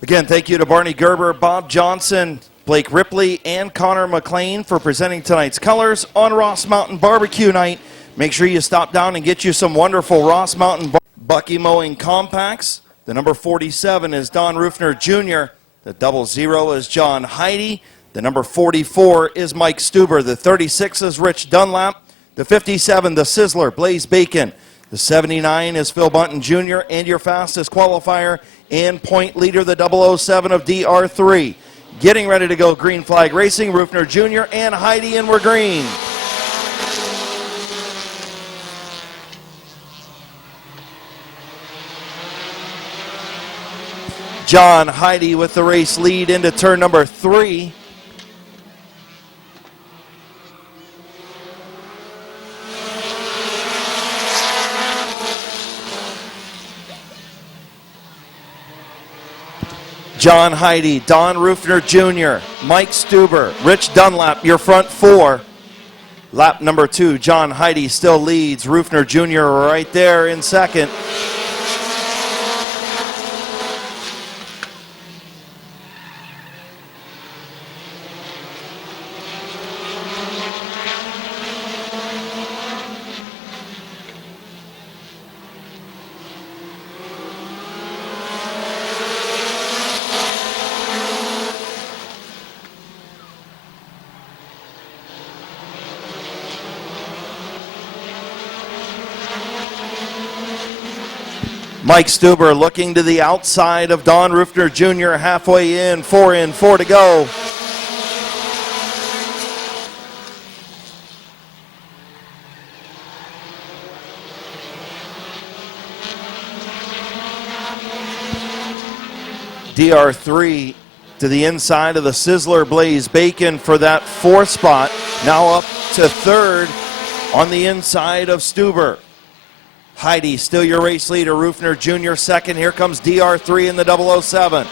Again, thank you to Barney Gerber, Bob Johnson, Blake Ripley, and Connor McLean for presenting tonight's colors on Ross Mountain Barbecue Night. Make sure you stop down and get you some wonderful Ross Mountain Bucky Mowing Compacts. The number 47 is Don Rufner Jr. The 00 is John Heidi. The number 44 is Mike Stuber. The 36 is Rich Dunlap. The 57, the Sizzler, Blaze Bacon. The 79 is Phil Bunton Jr. And your fastest qualifier and point leader, the 007 of DR3. Getting ready to go, green flag racing, Rufner Jr. and Heidi, and we're green. John Heidi with the race lead into turn number 3. John Heidi, Don Rufner Jr., Mike Stuber, Rich Dunlap, your front 4. Lap number 2, John Heidi still leads. Rufner Jr. right there in second. Mike Stuber looking to the outside of Don Rufner Jr. halfway in, 4 to go. DR3 to the inside of the Sizzler, Blaze Bacon for that 4th spot. Now up to 3rd on the inside of Stuber. Heidi, still your race leader. Rufner Jr. second. Here comes DR3 in the 007.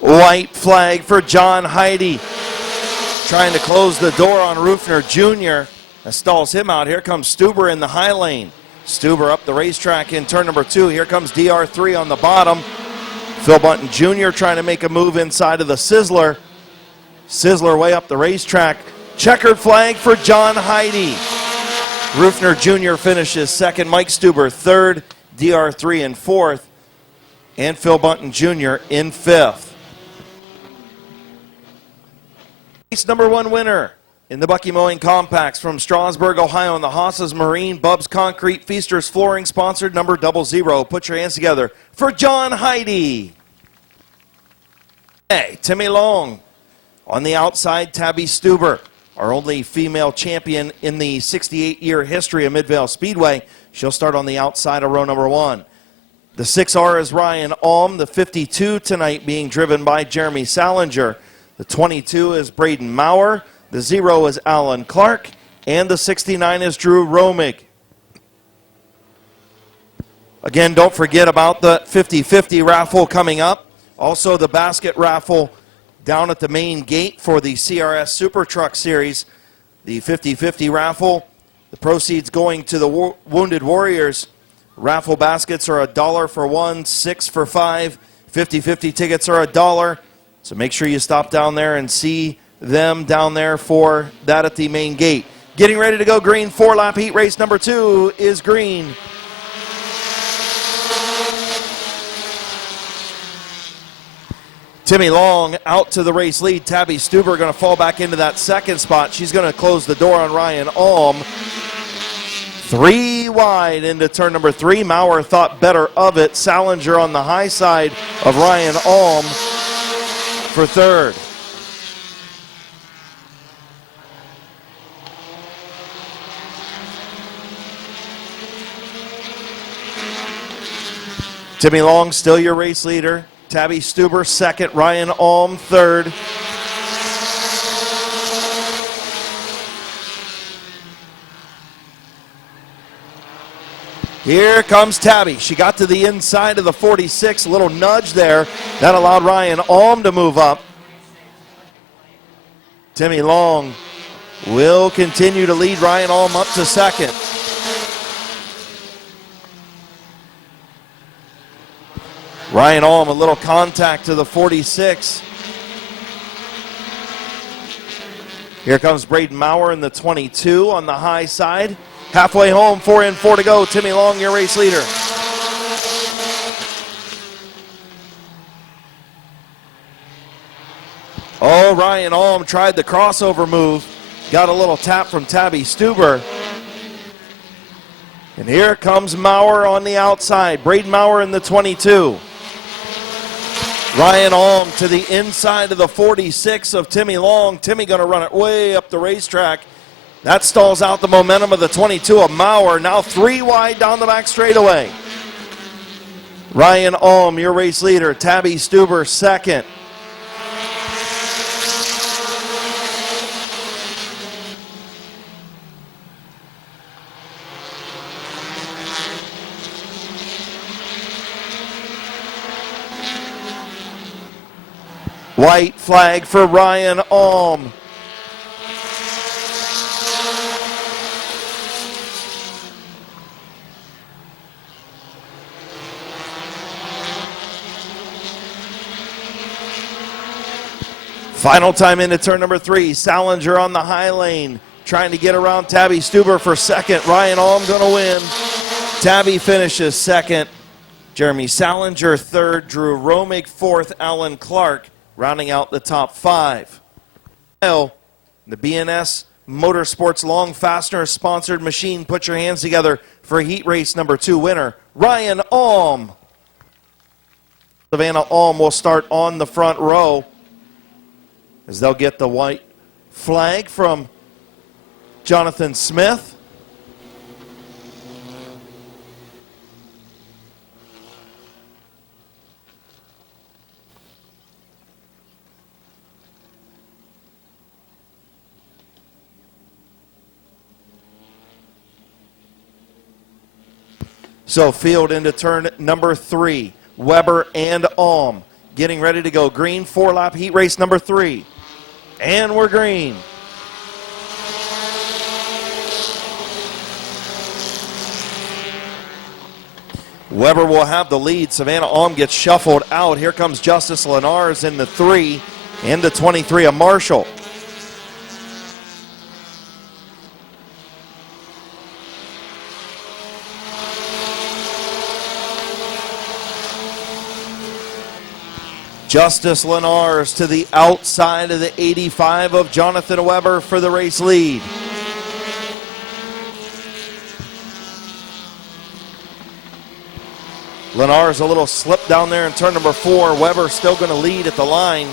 White flag for John Heidi. Trying to close the door on Rufner Jr. That stalls him out. Here comes Stuber in the high lane. Stuber up the racetrack in turn number 2. Here comes DR3 on the bottom. Phil Bunton Jr. trying to make a move inside of the Sizzler. Sizzler way up the racetrack. Checkered flag for John Heidi. Rufner Jr. finishes second. Mike Stuber 3rd. DR3 in 4th. And Phil Bunton Jr. in 5th. Race number 1 winner in the Bucky Mowing Compacts from Strasburg, Ohio, in the Haas's Marine, Bub's Concrete, Feasters Flooring, sponsored number 00. Put your hands together for John Heidi. Hey, Timmy Long. On the outside, Tabby Stuber, our only female champion in the 68-year history of Midvale Speedway. She'll start on the outside of row number 1. The 6R is Ryan Alm. The 52 tonight being driven by Jeremy Salinger. The 22 is Braden Maurer. The 0 is Alan Clark. And the 69 is Drew Romig. Again, don't forget about the 50-50 raffle coming up. Also the basket raffle down at the main gate for the CRS Super Truck Series. The 50-50 raffle, the proceeds going to the Wounded Warriors. Raffle baskets are $1 for 1, 6 for 5. 50-50 tickets are $1. So make sure you stop down there and see them down there for that at the main gate. Getting ready to go green, 4-lap heat race number 2 is green. Timmy Long out to the race lead. Tabby Stuber going to fall back into that 2nd spot. She's going to close the door on Ryan Alm. 3 wide into turn number 3. Maurer thought better of it. Salinger on the high side of Ryan Alm for 3rd. Timmy Long still your race leader. Tabby Stuber 2nd. Ryan Alm 3rd. Here comes Tabby. She got to the inside of the 46, a little nudge there. That allowed Ryan Alm to move up. Timmy Long will continue to lead Ryan Alm up to second. Ryan Alm, a little contact to the 46. Here comes Braden Maurer in the 22 on the high side. Halfway home, 4 in, 4 to go. Timmy Long, your race leader. Oh, Ryan Alm tried the crossover move. Got a little tap from Tabby Stuber. And here comes Maurer on the outside. Braden Maurer in the 22. Ryan Alm to the inside of the 46 of Timmy Long. Timmy going to run it way up the racetrack. That stalls out the momentum of the 22 of Maurer. Now 3 wide down the back straightaway. Ryan Alm, your race leader. Tabby Stuber, second. White flag for Ryan Alm. Final time into turn number 3. Salinger on the high lane, trying to get around Tabby Stuber for second. Ryan Alm going to win. Tabby finishes second. Jeremy Salinger third. Drew Romig fourth. Alan Clark rounding out the top 5. The BNS Motorsports Long Fastener sponsored machine. Put your hands together for heat race number 2 winner, Ryan Alm. Savannah Alm will start on the front row as they'll get the white flag from Jonathan Smith. So field into turn number 3. Weber and Alm getting ready to go. Green 4-lap heat race number 3. And we're green. Weber will have the lead. Savannah Alm gets shuffled out. Here comes Justice Lenars in the 3 and the 23 of Marshall. Justice Lenars to the outside of the 85 of Jonathan Weber for the race lead. Lenars a little slip down there in turn number 4. Weber still going to lead at the line.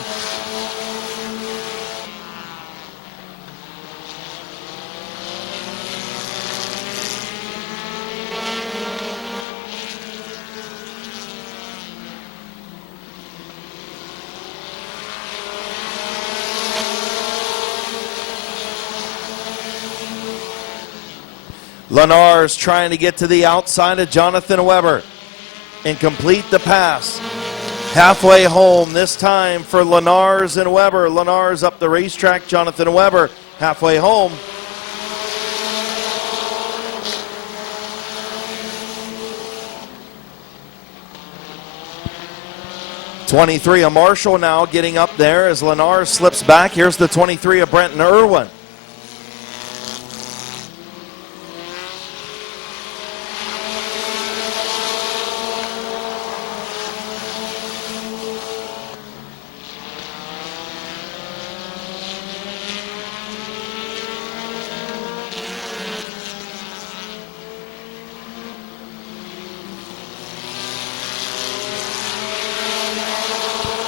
Lenars trying to get to the outside of Jonathan Weber and complete the pass. Halfway home this time for Lenars and Weber. Lenars up the racetrack, Jonathan Weber halfway home. '23 of Marshall now getting up there as Lenars slips back. Here's the 23 of Brenton Irwin.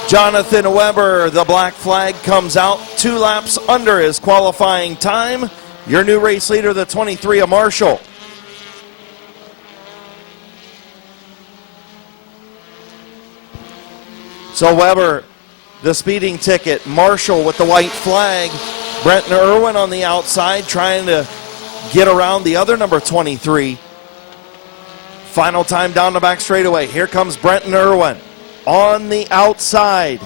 Jonathan Weber, the black flag comes out 2 laps under his qualifying time. Your new race leader, the 23 of Marshall. So Weber, the speeding ticket. Marshall with the white flag. Brenton Irwin on the outside trying to get around the other number 23. Final time down the back straightaway. Here comes Brenton Irwin on the outside.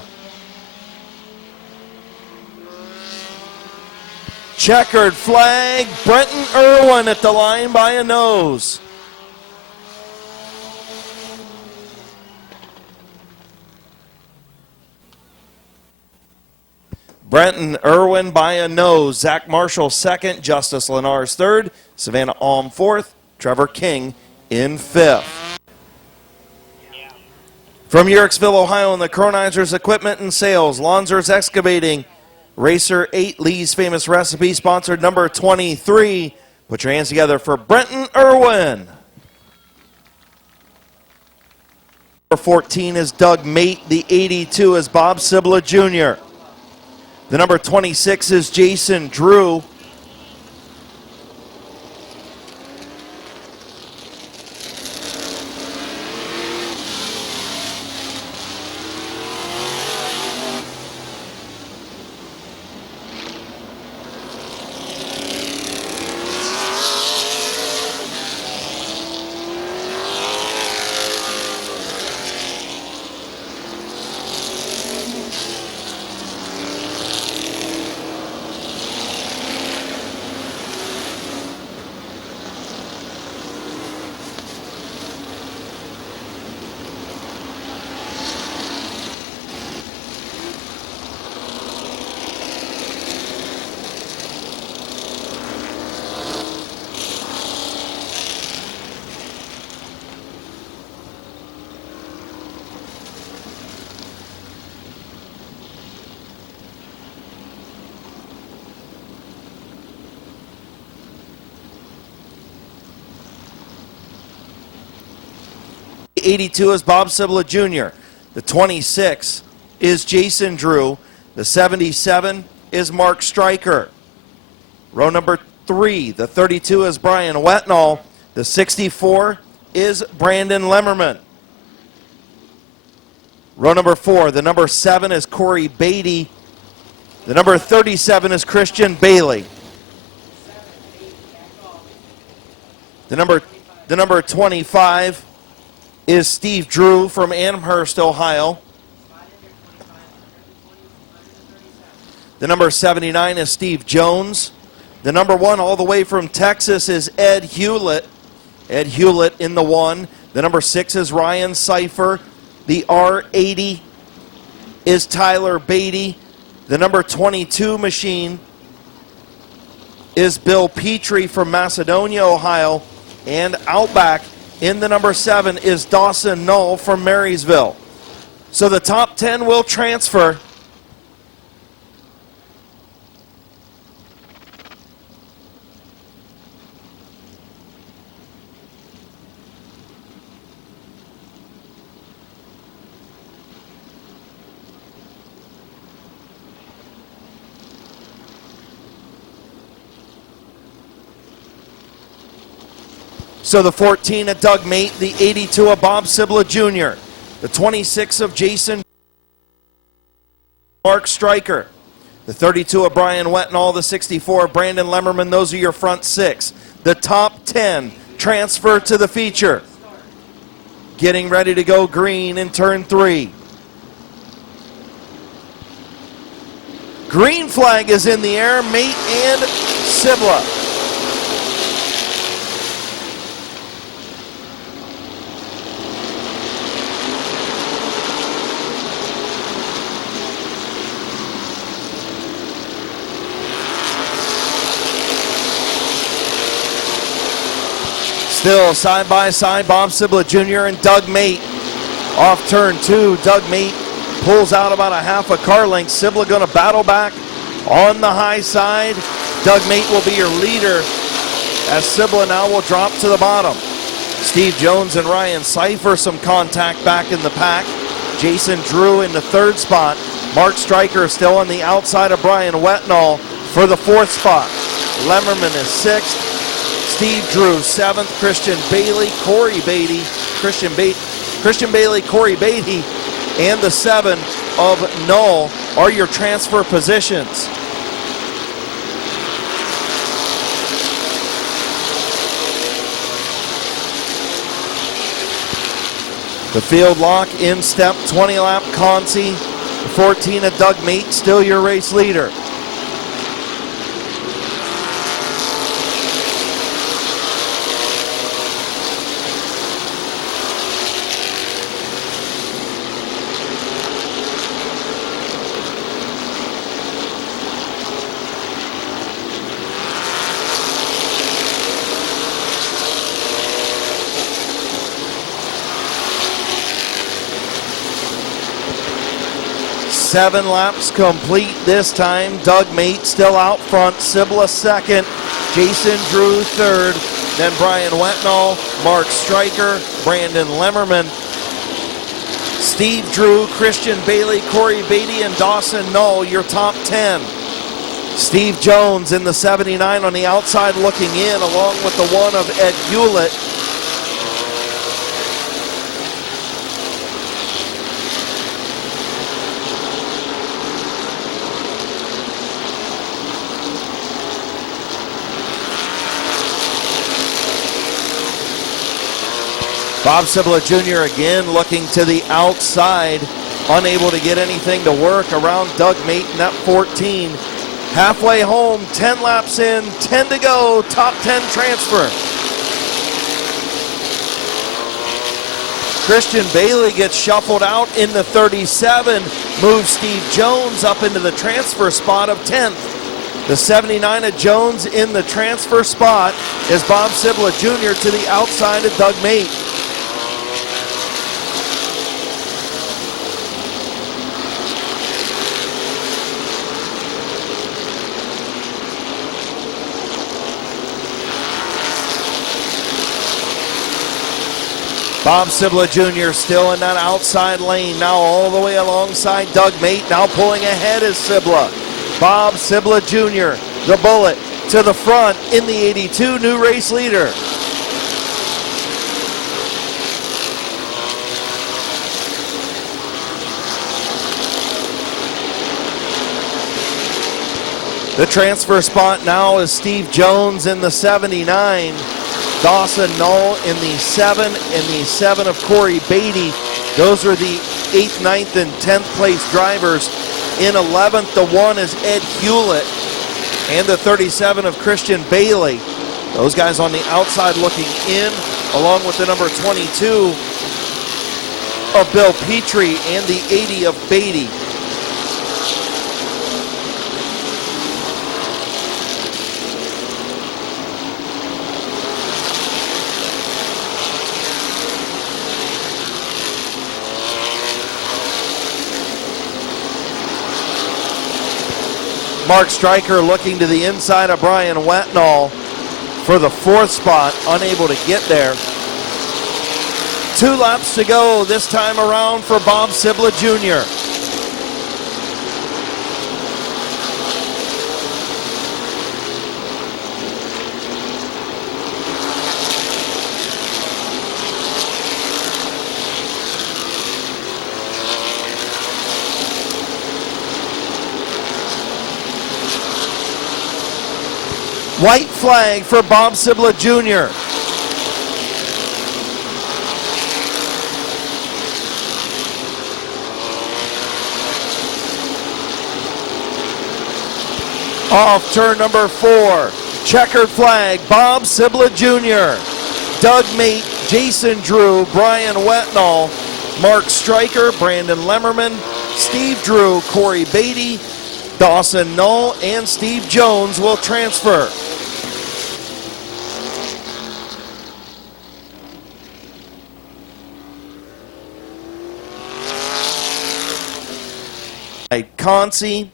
Checkered flag. Brenton Irwin at the line by a nose. Brenton Irwin by a nose. Zach Marshall second. Justice Lenars third. Savannah Alm fourth. Trevor King in fifth. From Yerkesville, Ohio, in the Chronizers Equipment and Sales, Lonzer's Excavating, Racer 8, Lee's Famous Recipe, sponsored number 23. Put your hands together for Brenton Irwin. Number 14 is Doug Mate. The 82 is Bob Sibla Jr. The number 26 is Jason Drew. The 82 is Bob Sibla Jr. The 26 is Jason Drew. The 77 is Mark Stryker. Row number 3, the 32 is Brian Wetnall. The 64 is Brandon Lemmerman. Row number 4, the number 7 is Corey Beatty. The number 37 is Christian Bailey. The number 25 is Steve Drew from Amherst, Ohio. The number 79 is Steve Jones. The number 1 all the way from Texas is Ed Hewlett. Ed Hewlett in the 1. The number 6 is Ryan Seifer. The R80 is Tyler Beatty. The number 22 machine is Bill Petrie from Macedonia, Ohio. And Outback in the number 7 is Dawson Null from Marysville. So the top 10 will transfer. So the 14 of Doug Mate, the 82 of Bob Sibla Jr., the 26 of Jason Mark Stryker, the 32 of Brian Wetnall, the 64 of Brandon Lemmerman. Those are your front 6. The top 10 transfer to the feature. Getting ready to go green in turn 3. Green flag is in the air, Mate and Sibla. Still side by side, Bob Sibla Jr. and Doug Mate. Off turn 2, Doug Mate pulls out about a half a car length. Sibla going to battle back on the high side. Doug Mate will be your leader as Sibla now will drop to the bottom. Steve Jones and Ryan Seifer some contact back in the pack. Jason Drew in the 3rd spot. Mark Stryker still on the outside of Brian Wetnall for the 4th spot. Lemmerman is 6th. Steve Drew 7th. Christian Bailey, Corey Beatty, Christian Bailey, Corey Beatty, and the 7 of Null are your transfer positions. The field lock in step, 20 lap Consi, 14 of Doug Mate, still your race leader. Seven laps complete this time. Doug Mate still out front. Sibla second. Jason Drew third. Then Brian Wetnall, Mark Stryker, Brandon Lemmerman, Steve Drew, Christian Bailey, Corey Beatty, and Dawson Null, your top 10. Steve Jones in the 79 on the outside looking in, along with the one of Ed Hewlett. Bob Sibla Jr. again looking to the outside, unable to get anything to work around Doug Mate in that 14. Halfway home, 10 laps in, 10 to go, top 10 transfer. Christian Bailey gets shuffled out in the 37, moves Steve Jones up into the transfer spot of 10th. The 79 of Jones in the transfer spot is Bob Sibla Jr. to the outside of Doug Mate. Bob Sibla Jr. still in that outside lane, now all the way alongside Doug Mate, now pulling ahead is Sibla. Bob Sibla Jr., the bullet, to the front in the 82, new race leader. The transfer spot now is Steve Jones in the 79. Dawson Null in the 7, and the 7 of Corey Beatty. Those are the 8th, 9th, and 10th place drivers. In 11th, the 1 is Ed Hewlett, and the 37 of Christian Bailey. Those guys on the outside looking in, along with the number 22 of Bill Petrie and the 80 of Beatty. Mark Stryker looking to the inside of Brian Wetnall for the 4th spot, unable to get there. 2 laps to go this time around for Bob Sibla Jr. White flag for Bob Sibla Jr. Off turn number 4. Checkered flag, Bob Sibla Jr. Doug Mate, Jason Drew, Brian Wetnall, Mark Stryker, Brandon Lemmerman, Steve Drew, Corey Beatty, Dawson Null, and Steve Jones will transfer. Consi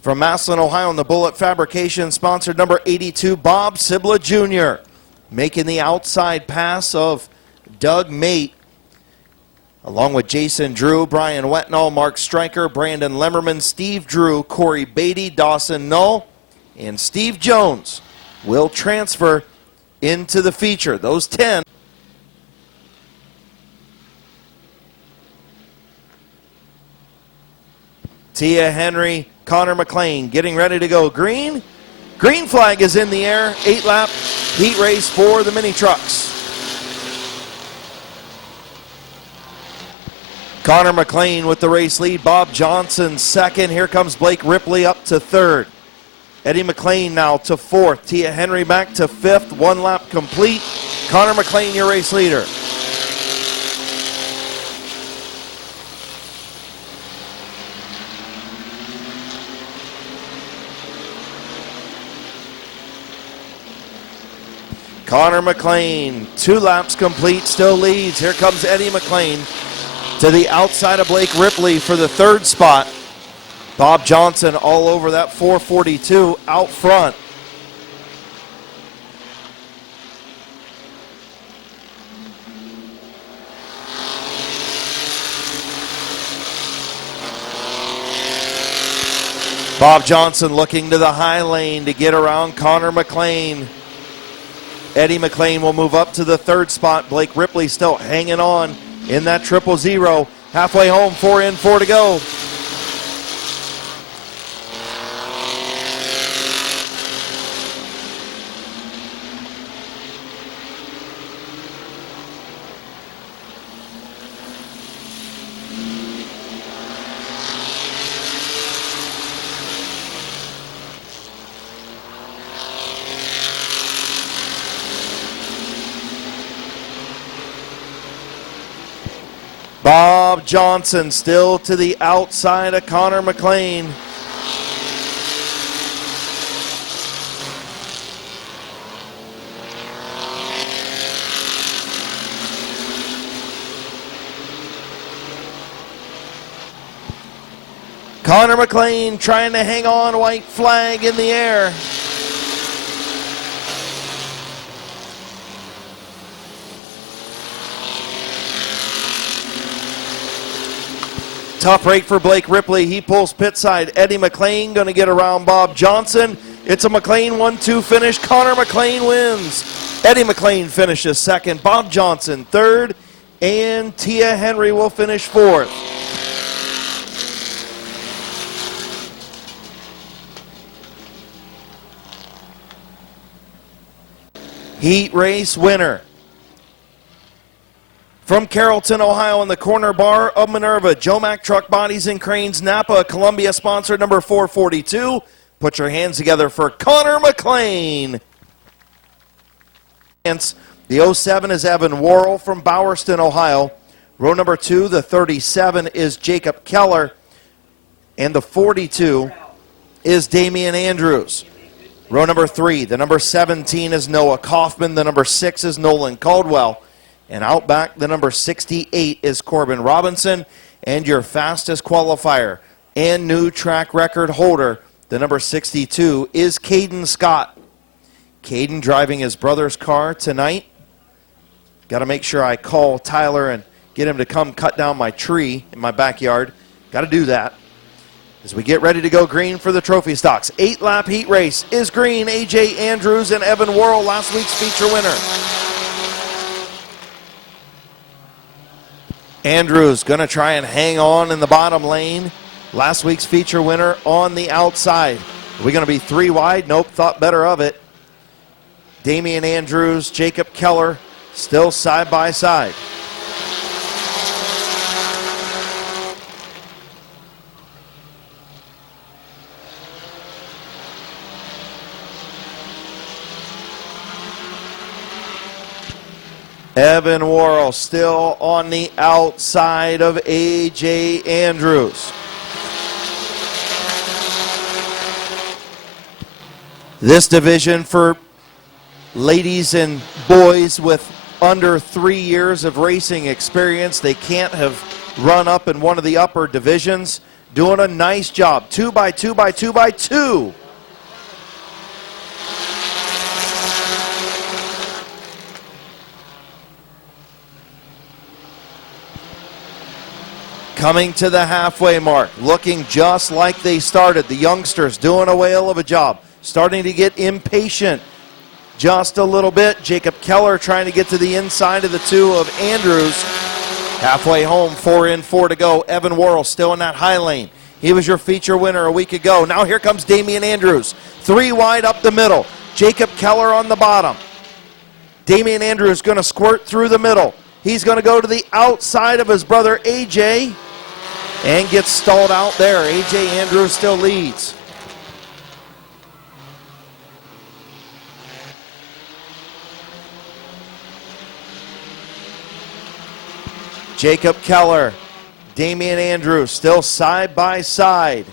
from Massillon, Ohio, in the Bullet Fabrication, sponsored number 82, Bob Sibla Jr., making the outside pass of Doug Mate, along with Jason Drew, Brian Wetnall, Mark Stryker, Brandon Lemmerman, Steve Drew, Corey Beatty, Dawson Null, and Steve Jones will transfer into the feature. Those 10. Tia Henry, Connor McLean getting ready to go green. Green flag is in the air. 8-lap heat race for the mini trucks. Connor McLean with the race lead. Bob Johnson second. Here comes Blake Ripley up to third. Eddie McLean now to fourth. Tia Henry back to fifth. 1 lap complete. Connor McLean, your race leader. Connor McLean, 2 laps complete, still leads. Here comes Eddie McLean to the outside of Blake Ripley for the third spot. Bob Johnson all over that 442 out front. Bob Johnson looking to the high lane to get around Connor McLean. Eddie McLean will move up to the third spot. Blake Ripley still hanging on in that 000. Halfway home, 4 in, 4 to go. Bob Johnson still to the outside of Connor McLean. Connor McLean trying to hang on, white flag in the air. Tough break for Blake Ripley. He pulls pit side. Eddie McLean going to get around Bob Johnson. It's a McLean 1-2 finish. Connor McLean wins. Eddie McLean finishes second. Bob Johnson third. And Tia Henry will finish fourth. Heat race winner. From Carrollton, Ohio, in the corner bar of Minerva, Jomac Truck Bodies and Cranes, Napa, Columbia sponsor number 442. Put your hands together for Connor McLean. The 07 is Evan Worrell from Bowerston, Ohio. Row number 2, the 37 is Jacob Keller. And the 42 is Damian Andrews. Row number 3, the number 17 is Noah Kaufman. The number 6 is Nolan Caldwell. And out back, the number 68 is Corbin Robinson. And your fastest qualifier and new track record holder, the number 62, is Caden Scott. Caden driving his brother's car tonight. Got to make sure I call Tyler and get him to come cut down my tree in my backyard. Got to do that as we get ready to go green for the trophy stocks. 8-lap heat race is green. A.J. Andrews and Evan Worrell, last week's feature winner. Andrews going to try and hang on in the bottom lane. Last week's feature winner on the outside. Are we going to be 3 wide? Nope, thought better of it. Damian Andrews, Jacob Keller, still side by side. Evan Worrell still on the outside of A.J. Andrews. This division for ladies and boys with under 3 years of racing experience. They can't have run up in one of the upper divisions. Doing a nice job. 2x2x2x2. Coming to the halfway mark, looking just like they started. The youngsters doing a whale of a job. Starting to get impatient just a little bit. Jacob Keller trying to get to the inside of the 2 of Andrews. Halfway home, 4 in, 4 to go. Evan Worrell still in that high lane. He was your feature winner a week ago. Now here comes Damian Andrews. 3 wide up the middle. Jacob Keller on the bottom. Damian Andrews going to squirt through the middle. He's going to go to the outside of his brother AJ and gets stalled out there. AJ Andrews still leads. Jacob Keller, Damian Andrews still side by side.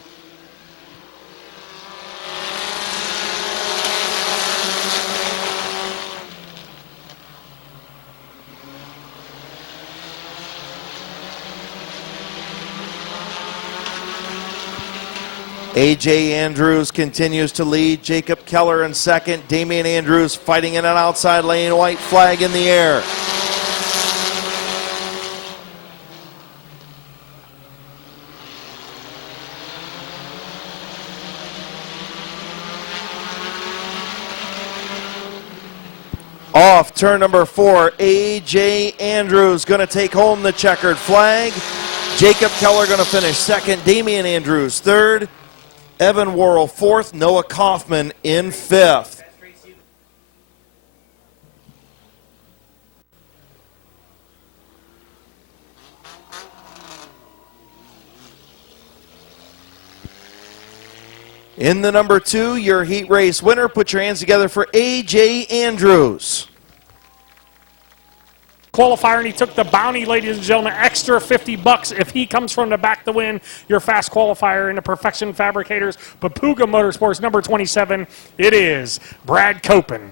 AJ Andrews continues to lead. Jacob Keller in second. Damian Andrews fighting in an outside lane. White flag in the air. Off turn number 4, AJ Andrews going to take home the checkered flag. Jacob Keller going to finish second. Damian Andrews third. Evan Worrell fourth. Noah Kaufman in fifth. In the number 2, your heat race winner. Put your hands together for AJ Andrews. Qualifier, and he took the bounty, ladies and gentlemen, extra $50 if he comes from the back to win your fast qualifier in the Perfection Fabricators Papuga Motorsports number 27. It is Brad Copen.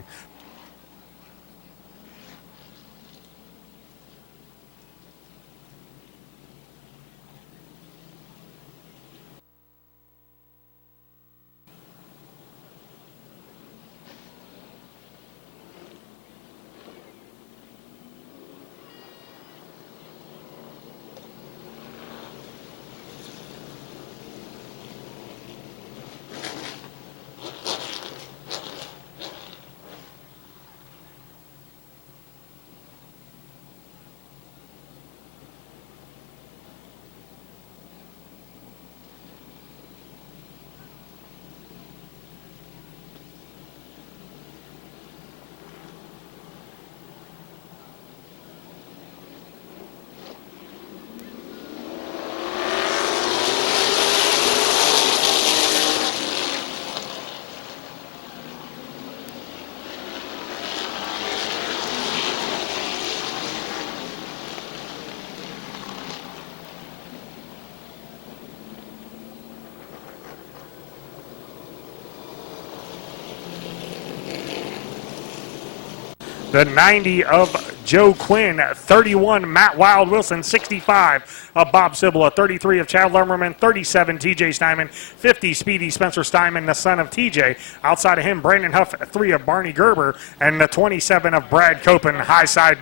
The 90 of Joe Quinn, 31 Matt Wild Wilson, 65 of Bob Sibla, 33 of Chad Lumberman, 37 TJ Steinman, 50 Speedy Spencer Steinman, the son of TJ. Outside of him, Brandon Huff, 3 of Barney Gerber, and the 27 of Brad Copen, high side,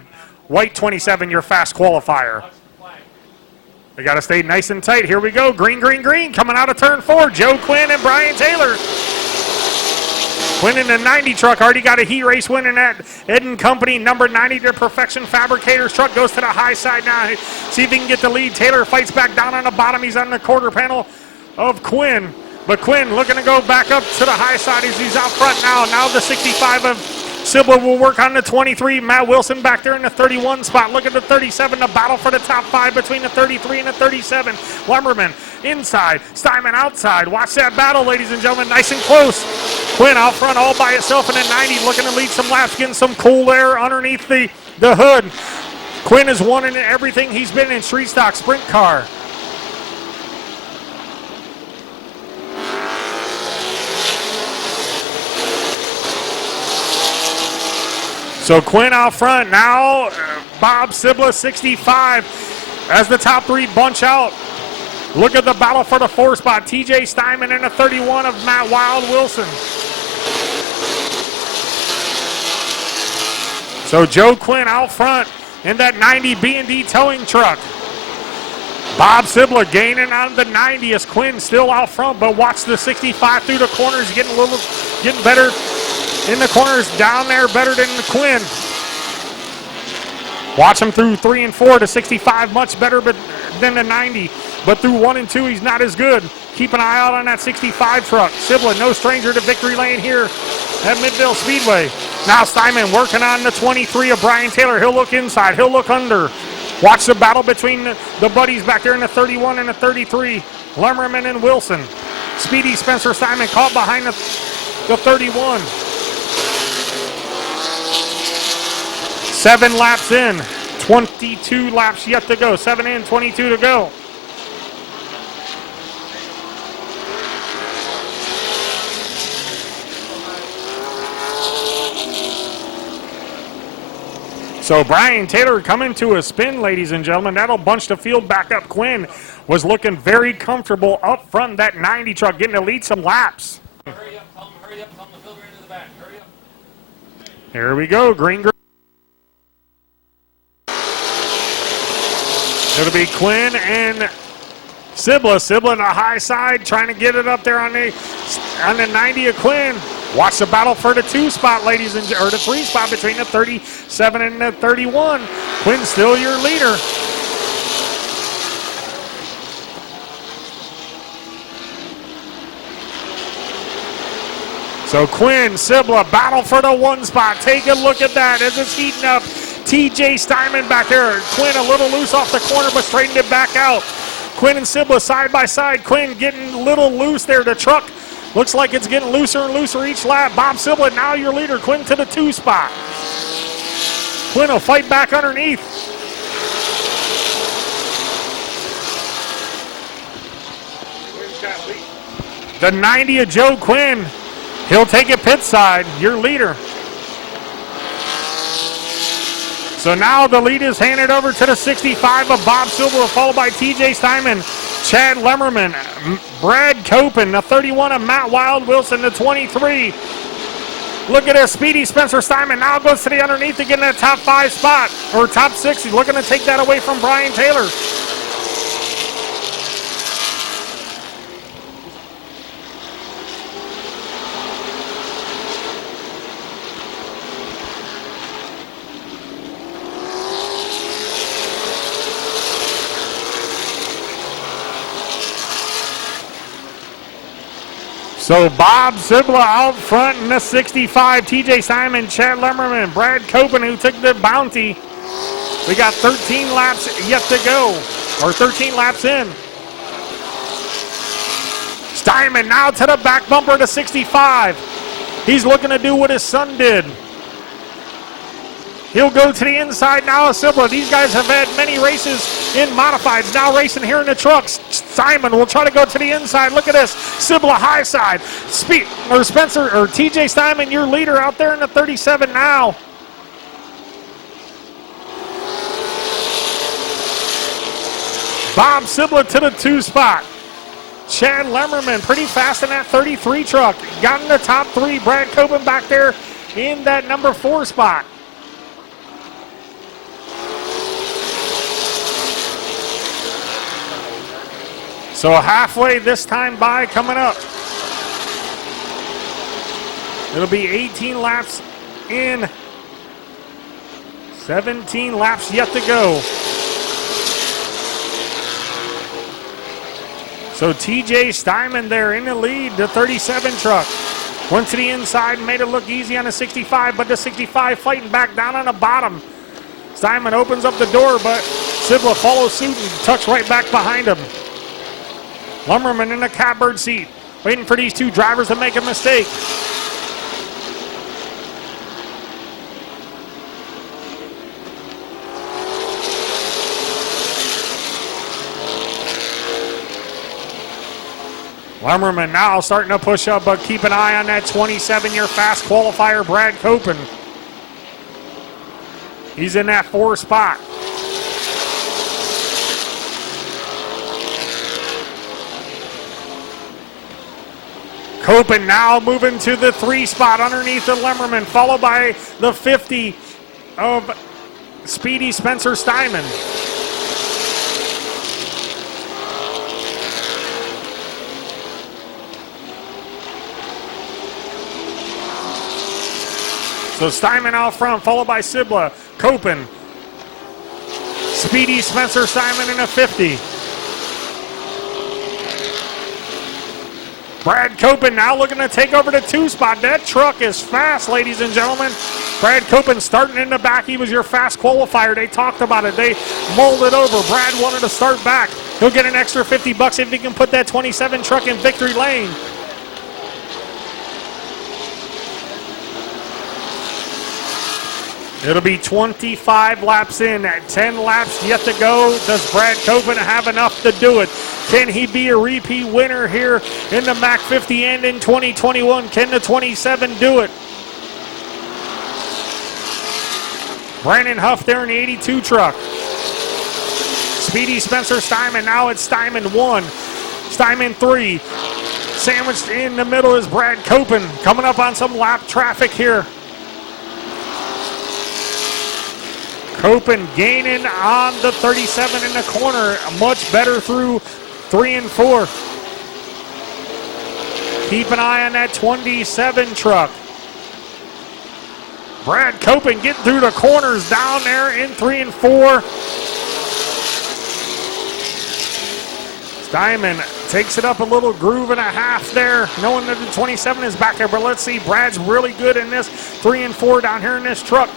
white 27, your fast qualifier. We got to stay nice and tight. Here we go. Green, green, green. Coming out of turn 4, Joe Quinn and Brian Taylor. Quinn in the 90 truck, already got a heat race win in that Ed & Company number 90 to Perfection Fabricators truck, goes to the high side now. See if he can get the lead. Taylor fights back down on the bottom. He's on the quarter panel of Quinn. But Quinn looking to go back up to the high side as he's out front now. Now the 65 of Sibla will work on the 23. Matt Wilson back there in the 31 spot. Look at the 37, the battle for the top 5 between the 33 and the 37. Lumberman inside, Steinman outside. Watch that battle, ladies and gentlemen, nice and close. Quinn out front all by itself in the 90, looking to lead some laps, getting some cool air underneath the hood. Quinn has won in everything he's been in, street stock, sprint car. So Quinn out front now, Bob Sibla 65 as the top 3 bunch out. Look at the battle for the 4 spot. TJ Steinman and the 31 of Matt Wild Wilson. So Joe Quinn out front in that 90 B&D towing truck. Bob Sibla gaining on the 90 as Quinn still out front, but watch the 65 through the corners, getting better in the corners down there, better than the Quinn. Watch him through 3 and 4 to 65, much better than the 90. But through 1 and 2, he's not as good. Keep an eye out on that 65 truck. Sibla, no stranger to victory lane here at Midvale Speedway. Now Steinman working on the 23 of Brian Taylor. He'll look inside. He'll look under. Watch the battle between the buddies back there in the 31 and the 33. Lemmerman and Wilson. Speedy Spencer Steinman caught behind the 31. 7 laps in. 22 laps yet to go. 7 in, 22 to go. So Brian Taylor coming to a spin, ladies and gentlemen. That'll bunch the field back up. Quinn was looking very comfortable up front. That 90 truck getting to lead some laps. Hurry up, Tom, hurry up, Tom, the filter into the back. Hurry up. Here we go, green. It'll be Quinn and Sibla. Sibla on the high side, trying to get it up there on the 90 of Quinn. Watch the battle for the 2 spot, ladies and or the 3 spot between the 37 and the 31. Quinn still your leader. So Quinn, Sibla, battle for the 1 spot. Take a look at that as it's heating up. TJ Steinman back there. Quinn a little loose off the corner, but straightened it back out. Quinn and Sibla side by side. Quinn getting a little loose there. The truck looks like it's getting looser and looser each lap. Bob Sibla, now your leader. Quinn to the 2 spot. Quinn will fight back underneath. The 90 of Joe Quinn. He'll take it pit side, your leader. So now the lead is handed over to the 65 of Bob Silver, followed by TJ Steinman, Chad Lemmerman, Brad Copen, the 31 of Matt Wild Wilson, the 23. Look at this, Speedy Spencer Steinman now goes to the underneath to get in that top 5 spot, or top 6. He's looking to take that away from Brian Taylor. So Bob Sibla out front in the 65. TJ Simon, Chad Lemmerman, Brad Copen, who took the bounty. We got 13 laps yet to go, or 13 laps in. Steinman now to the back bumper to 65. He's looking to do what his son did. He'll go to the inside now of Sibla. These guys have had many races in modifieds, now racing here in the trucks. Simon will try to go to the inside. Look at this. Sibla high side. Spencer or TJ Steinman, your leader out there in the 37 now. Bob Sibla to the 2 spot. Chad Lemmerman pretty fast in that 33 truck. Got in the top 3. Brad Coben back there in that number 4 spot. So halfway this time by coming up. It'll be 18 laps in. 17 laps yet to go. So TJ Steinman there in the lead, the 37 truck. Went to the inside and made it look easy on the 65, but the 65 fighting back down on the bottom. Steinman opens up the door, but Sibla follows suit and tucks right back behind him. Lumberman in the catbird seat, waiting for these 2 drivers to make a mistake. Lumberman now starting to push up, but keep an eye on that 27-year fast qualifier, Brad Copen. He's in that 4 spot. Copen now moving to the 3 spot underneath the Lemmerman, followed by the 50 of Speedy Spencer Steinman. So Steinman out front, followed by Sibla, Copen, Speedy Spencer Steinman in a 50. Brad Copen now looking to take over the 2 spot. That truck is fast, ladies and gentlemen. Brad Copen starting in the back. He was your fast qualifier. They talked about it. They mulled it over. Brad wanted to start back. He'll get an extra $50 if he can put that 27 truck in victory lane. It'll be 25 laps in, 10 laps yet to go. Does Brad Copen have enough to do it? Can he be a repeat winner here in the Mac 50 and in 2021? Can the 27 do it? Brandon Huff there in the 82 truck. Speedy Spencer Steinman, now it's Steinman 1, Steinman 3. Sandwiched in the middle is Brad Copen, coming up on some lap traffic here. Copen gaining on the 37 in the corner, much better through 3 and 4. Keep an eye on that 27 truck. Brad Copen getting through the corners down there in 3 and 4. Steinman takes it up a little groove and a half there, knowing that the 27 is back there. But let's see, Brad's really good in this 3 and 4 down here in this truck.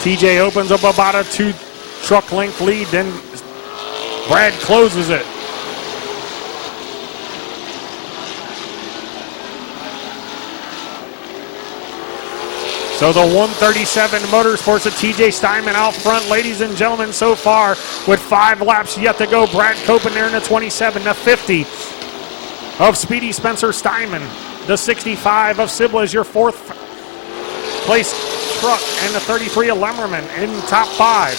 TJ opens up about a 2 truck length lead, then Brad closes it. So the 137 Motorsports of TJ Steinman out front, ladies and gentlemen, so far with 5 laps yet to go. Brad Copen there in the 27, the 50 of Speedy Spencer Steinman. The 65 of Sibla is your 4th place truck, and the 33 of Lemmerman in top 5.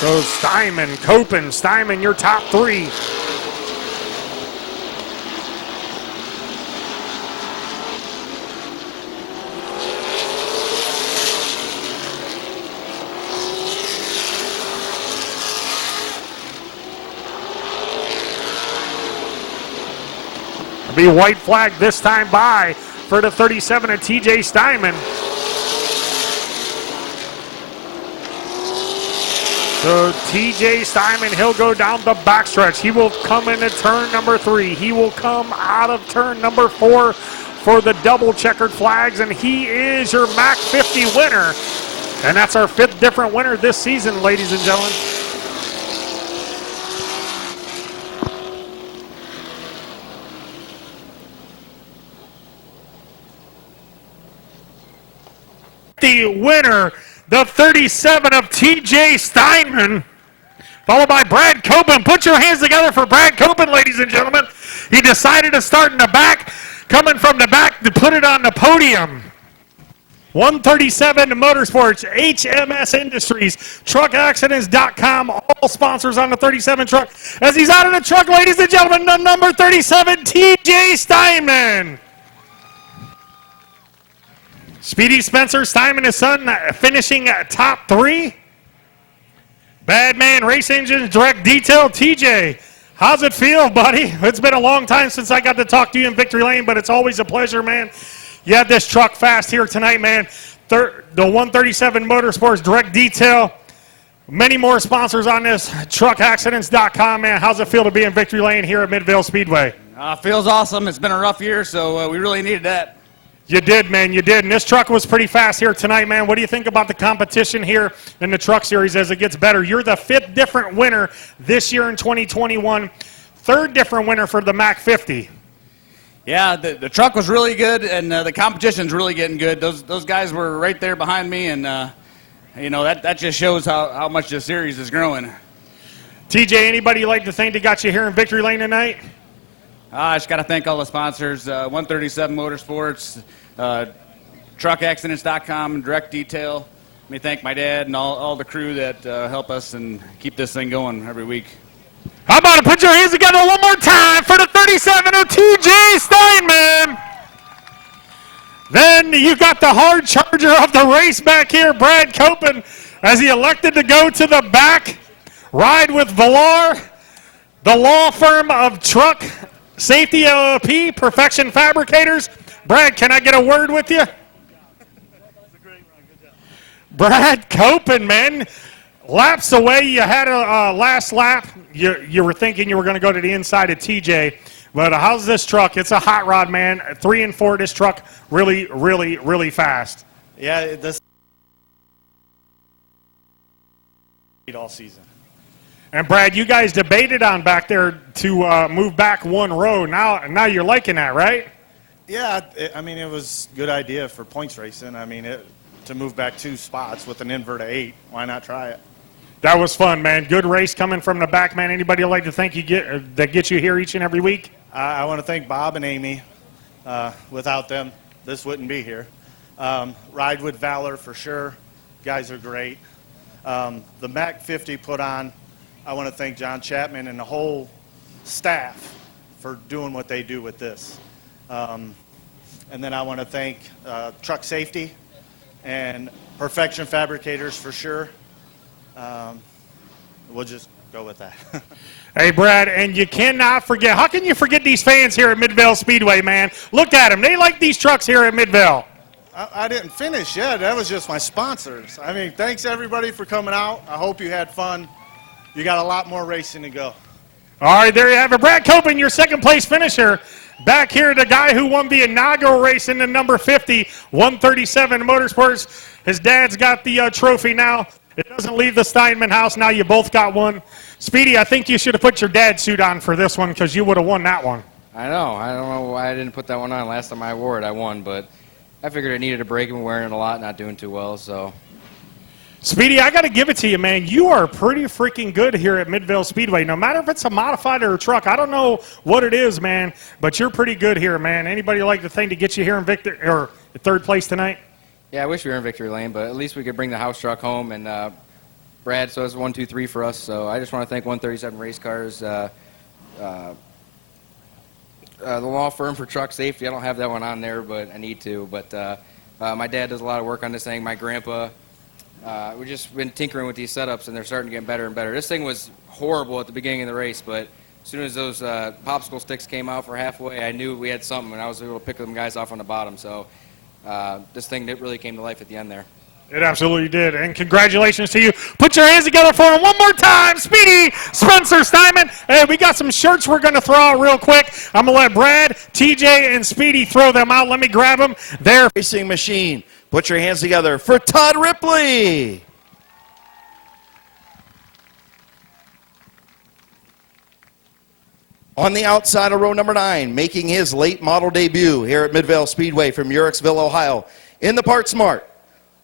So Steinman, Copen, Steinman, your top 3. It'll be white flag this time by for the 37 of TJ Steinman. So TJ Steinman, he'll go down the backstretch. He will come into turn number 3. He will come out of turn number 4 for the double checkered flags, and he is your Mac 50 winner. And that's our 5th different winner this season, ladies and gentlemen. The winner, the 37 of TJ Steinman, followed by Brad Copen. Put your hands together for Brad Copen, ladies and gentlemen. He decided to start in the back, coming from the back to put it on the podium. 137 Motorsports, HMS Industries, TruckAccidents.com, all sponsors on the 37 truck. As he's out of the truck, ladies and gentlemen, the number 37, TJ Steinman. Speedy Spencer Steinman, his son, finishing top 3. Badman Race Engines Direct Detail. TJ, how's it feel, buddy? It's been a long time since I got to talk to you in Victory Lane, but it's always a pleasure, man. You had this truck fast here tonight, man. The 137 Motorsports Direct Detail. Many more sponsors on this. TruckAccidents.com, man. How's it feel to be in Victory Lane here at Midvale Speedway? Feels awesome. It's been a rough year, so we really needed that. You did, man, you did. And this truck was pretty fast here tonight, man. What do you think about the competition here in the Truck Series as it gets better? You're the 5th different winner this year in 2021. 3rd different winner for the Mac 50. Yeah, the truck was really good, and the competition's really getting good. Those guys were right there behind me, and you know that just shows how much the series is growing. TJ, anybody you'd like to thank that got you here in Victory Lane tonight? I just got to thank all the sponsors, 137 Motorsports, TruckAccidents.com, Direct Detail. Let me thank my dad and all the crew that help us and keep this thing going every week. How about it? Put your hands together one more time for the 37 of TJ Steinman. Then you got the hard charger of the race back here, Brad Copen, as he elected to go to the back. Ride with Velar, the law firm of Truck Safety LLP, Perfection Fabricators. Brad, can I get a word with you? Brad Copen, man. Laps away. You had a last lap. You were thinking you were going to go to the inside of TJ. But how's this truck? It's a hot rod, man. 3 and 4, this truck really, really, really fast. Yeah, this all season. And Brad, you guys debated on back there to move back one row. Now you're liking that, right? Yeah, it was a good idea for points racing. To move back 2 spots with an invert of 8, why not try it? That was fun, man. Good race coming from the back, man. Anybody like to thank you that gets you here each and every week? I want to thank Bob and Amy. Without them, this wouldn't be here. Ride with Valor for sure. Guys are great. The Mac 50 put on. I want to thank John Chapman and the whole staff for doing what they do with this. And then I want to thank Truck Safety and Perfection Fabricators for sure. We'll just go with that. Hey, Brad, and you cannot forget. How can you forget these fans here at Midvale Speedway, man? Look at them. They like these trucks here at Midvale. I didn't finish yet. That was just my sponsors. Thanks everybody for coming out. I hope you had fun. You got a lot more racing to go. All right, there you have it. Brad Copen, your second place finisher. Back here, the guy who won the inaugural race in the number 50, 137 Motorsports. His dad's got the trophy now. It doesn't leave the Steinman house. Now you both got one. Speedy, I think you should have put your dad's suit on for this one because you would have won that one. I know. I don't know why I didn't put that one on. Last time I wore it, I won, but I figured I needed a break. I've been wearing it a lot, not doing too well, so. Speedy, I got to give it to you, man. You are pretty freaking good here at Midvale Speedway. No matter if it's a modified or a truck, I don't know what it is, man, but you're pretty good here, man. Anybody like the thing to get you here in third place tonight? Yeah, I wish we were in victory lane, but at least we could bring the house truck home. And Brad, so it's 1, 2, 3 for us. So I just want to thank 137 Race Cars, the law firm for truck safety. I don't have that one on there, but I need to. But my dad does a lot of work on this thing. My grandpa. We've just been tinkering with these setups, and they're starting to get better and better. This thing was horrible at the beginning of the race, but as soon as those popsicle sticks came out for halfway, I knew we had something, and I was able to pick them guys off on the bottom. So this thing really came to life at the end there. It absolutely did, and congratulations to you. Put your hands together for him one more time. Speedy Spencer Steinman. Hey, we got some shirts we're going to throw out real quick. I'm going to let Brad, TJ, and Speedy throw them out. Let me grab them. There. Racing machine. Put your hands together for Todd Ripley. On the outside of row number 9, making his late model debut here at Midvale Speedway from Uricksville, Ohio. In the Part Smart,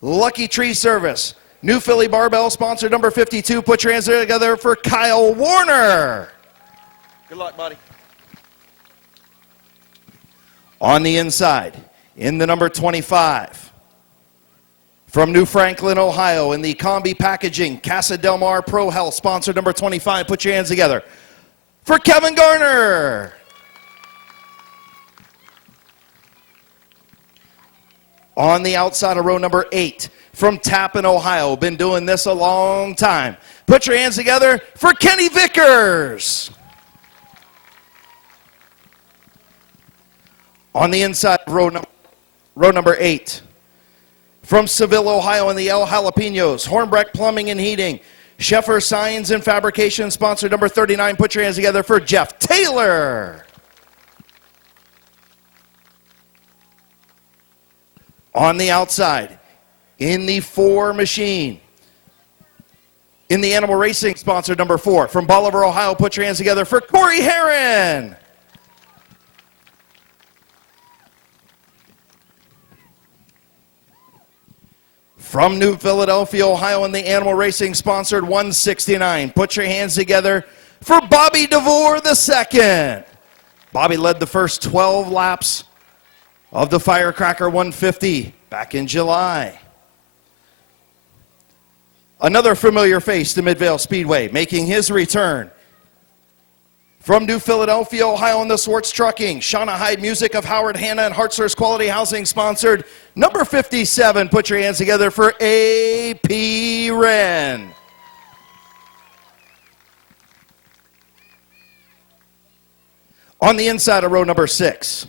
Lucky Tree Service, New Philly Barbell, sponsor number 52. Put your hands together for Kyle Warner. Good luck, buddy. On the inside, in the number 25. From New Franklin, Ohio, in the Combi Packaging, Casa Del Mar Pro Health, sponsor number 25. Put your hands together for Kevin Garner. On the outside of row number 8, from Tappan, Ohio, been doing this a long time. Put your hands together for Kenny Vickers. On the inside of row number 8, from Seville, Ohio, in the El Jalapenos, Hornbreck Plumbing and Heating, Sheffer Signs and Fabrication, sponsor number 39. Put your hands together for Jeff Taylor. On the outside, in the 4 machine, in the Animal Racing, sponsor number 4. From Bolivar, Ohio, put your hands together for Corey Herron. From New Philadelphia, Ohio, in the Animal Racing sponsored 169. Put your hands together for Bobby DeVore II. Bobby led the first 12 laps of the Firecracker 150 back in July. Another familiar face to Midvale Speedway, making his return. From New Philadelphia, Ohio, in the Swartz Trucking, Shauna Hyde Music of Howard Hanna and Hartzler's Quality Housing sponsored number 57. Put your hands together for A.P. Wren. On the inside of row number 6,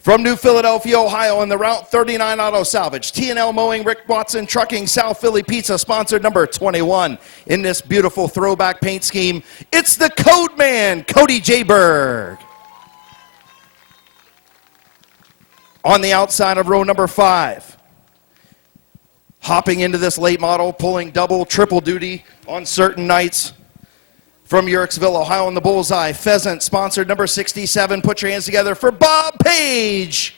from New Philadelphia, Ohio, in the Route 39 Auto Salvage, T&L Mowing, Rick Watson Trucking, South Philly Pizza, sponsored number 21 in this beautiful throwback paint scheme. It's the Code Man, Cody J. Berg. On the outside of row number 5, hopping into this late model, pulling double, triple duty on certain nights. From Yerkesville, Ohio, in the Bullseye, Pheasant, sponsored number 67. Put your hands together for Bob Page.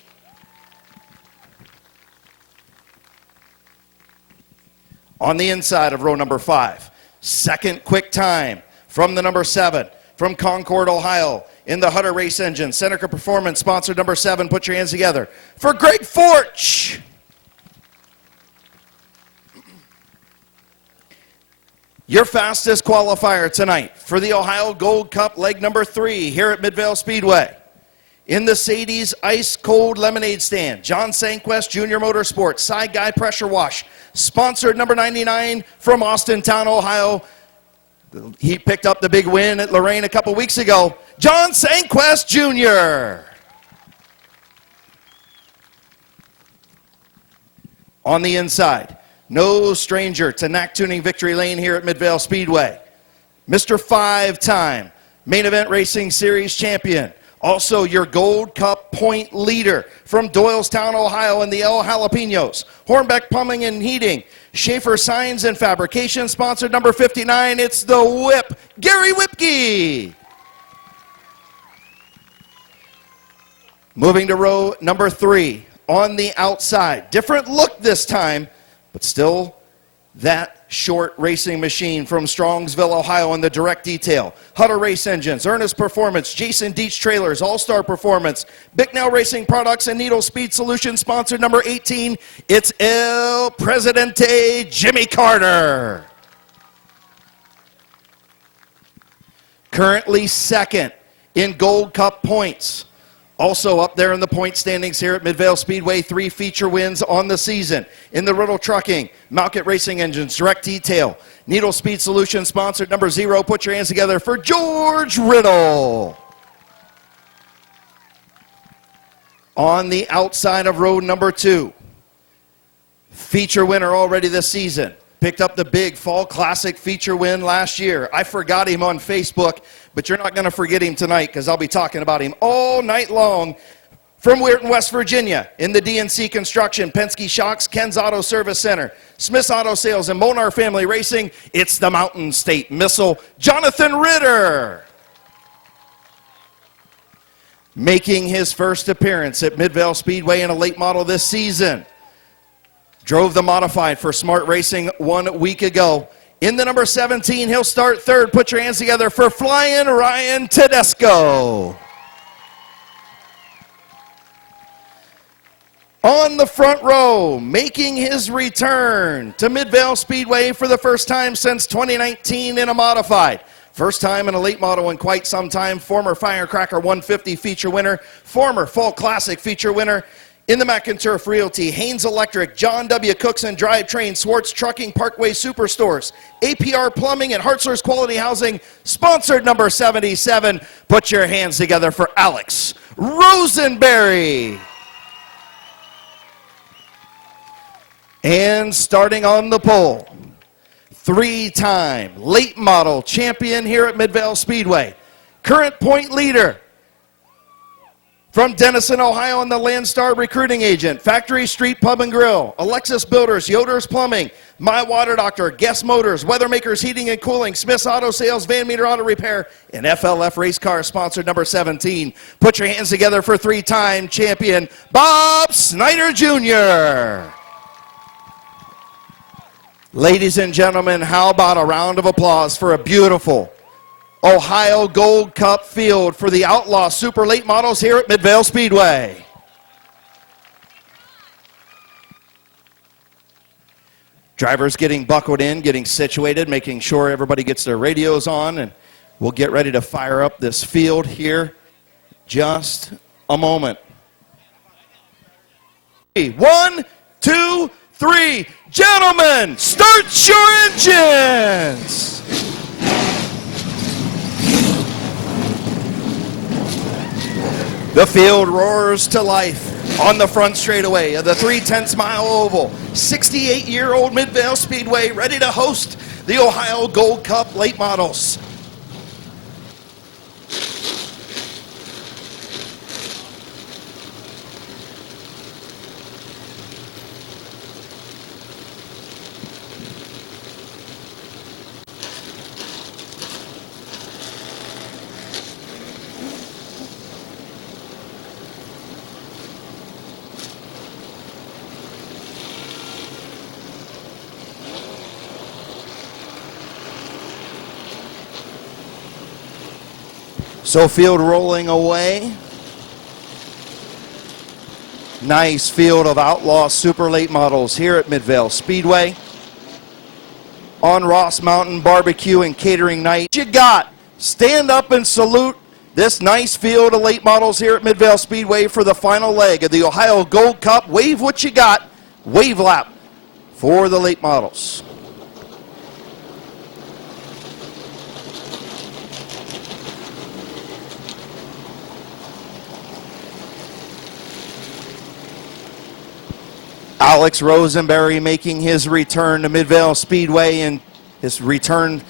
On the inside of row number 5, second quick time from the number 7, from Concord, Ohio, in the Hutter Race Engine, Seneca Performance, sponsored number 7. Put your hands together for Greg Forch. Your fastest qualifier tonight for the Ohio Gold Cup leg number 3 here at Midvale Speedway. In the Sadie's Ice Cold Lemonade Stand, John Sanquest Jr. Motorsports, Side Guy Pressure Wash, sponsored number 99 from Austintown, Ohio. He picked up the big win at Lorraine a couple weeks ago. John Sanquest Jr. On the inside, no stranger to knack tuning victory lane here at Midvale Speedway. Mr. 5-time main event racing series champion. Also your Gold Cup point leader from Doylestown, Ohio, in the El Jalapenos. Hornbeck Plumbing and Heating. Schaefer Signs and Fabrication, sponsored number 59. It's the Whip, Gary Whipke. Moving to row number 3, on the outside. Different look this time, but still that short racing machine from Strongsville, Ohio, in the direct detail. Hutter Race Engines, Ernest Performance, Jason Dietz Trailers, All-Star Performance, Bicknell Racing Products, and Needle Speed Solutions, sponsored number 18. It's El Presidente Jimmy Carter. Currently second in Gold Cup points. Also up there in the point standings here at Midvale Speedway, 3 feature wins on the season. In the Riddle Trucking, Malkett Racing Engines, Direct Detail, Needle Speed Solutions, sponsored number 0. Put your hands together for George Riddle. On the outside of row number 2, feature winner already this season. Picked up the big Fall Classic feature win last year. I forgot him on Facebook, but you're not going to forget him tonight because I'll be talking about him all night long. From Weirton, West Virginia, in the DNC Construction, Penske Shocks, Ken's Auto Service Center, Smith's Auto Sales, and Monar Family Racing, it's the Mountain State Missile, Jonathan Ritter. Making his first appearance at Midvale Speedway in a late model this season. Drove the modified for Smart Racing 1 week ago. In the number 17, he'll start third. Put your hands together for Flying Ryan Tedesco. On the front row, making his return to Midvale Speedway for the first time since 2019 in a modified. First time in a late model in quite some time. Former Firecracker 150 feature winner. Former Fall Classic feature winner. In the McInturf Realty, Haynes Electric, John W. Cookson Drivetrain, Swartz Trucking, Parkway Superstores, APR Plumbing, and Hartzler's Quality Housing, sponsored number 77. Put your hands together for Alex Rosenberry. And starting on the pole, 3-time late model champion here at Midvale Speedway. Current point leader from Denison, Ohio, and the Landstar recruiting agent, Factory Street Pub and Grill, Alexis Builders, Yoder's Plumbing, My Water Doctor, Guest Motors, Weathermakers Heating and Cooling, Smith's Auto Sales, Van Meter Auto Repair, and FLF Race Car, sponsored number 17. Put your hands together for 3-time champion, Bob Snyder Jr. Ladies and gentlemen, how about a round of applause for a beautiful Ohio Gold Cup field for the Outlaw Super Late Models here at Midvale Speedway. Drivers getting buckled in, getting situated, making sure everybody gets their radios on, and we'll get ready to fire up this field here just a moment. 1, 2, 3. Gentlemen, start your engines! The field roars to life on the front straightaway of the 3/10 mile oval. 68-year-old Midvale Speedway ready to host the Ohio Gold Cup late models. So field rolling away. Nice field of outlaw super late models here at Midvale Speedway. On Ross Mountain Barbecue and Catering Night. You got, stand up and salute this nice field of late models here at Midvale Speedway for the final leg of the Ohio Gold Cup. Wave what you got, wave lap for the late models. Alex Rosenberry making his return to Midvale Speedway and his return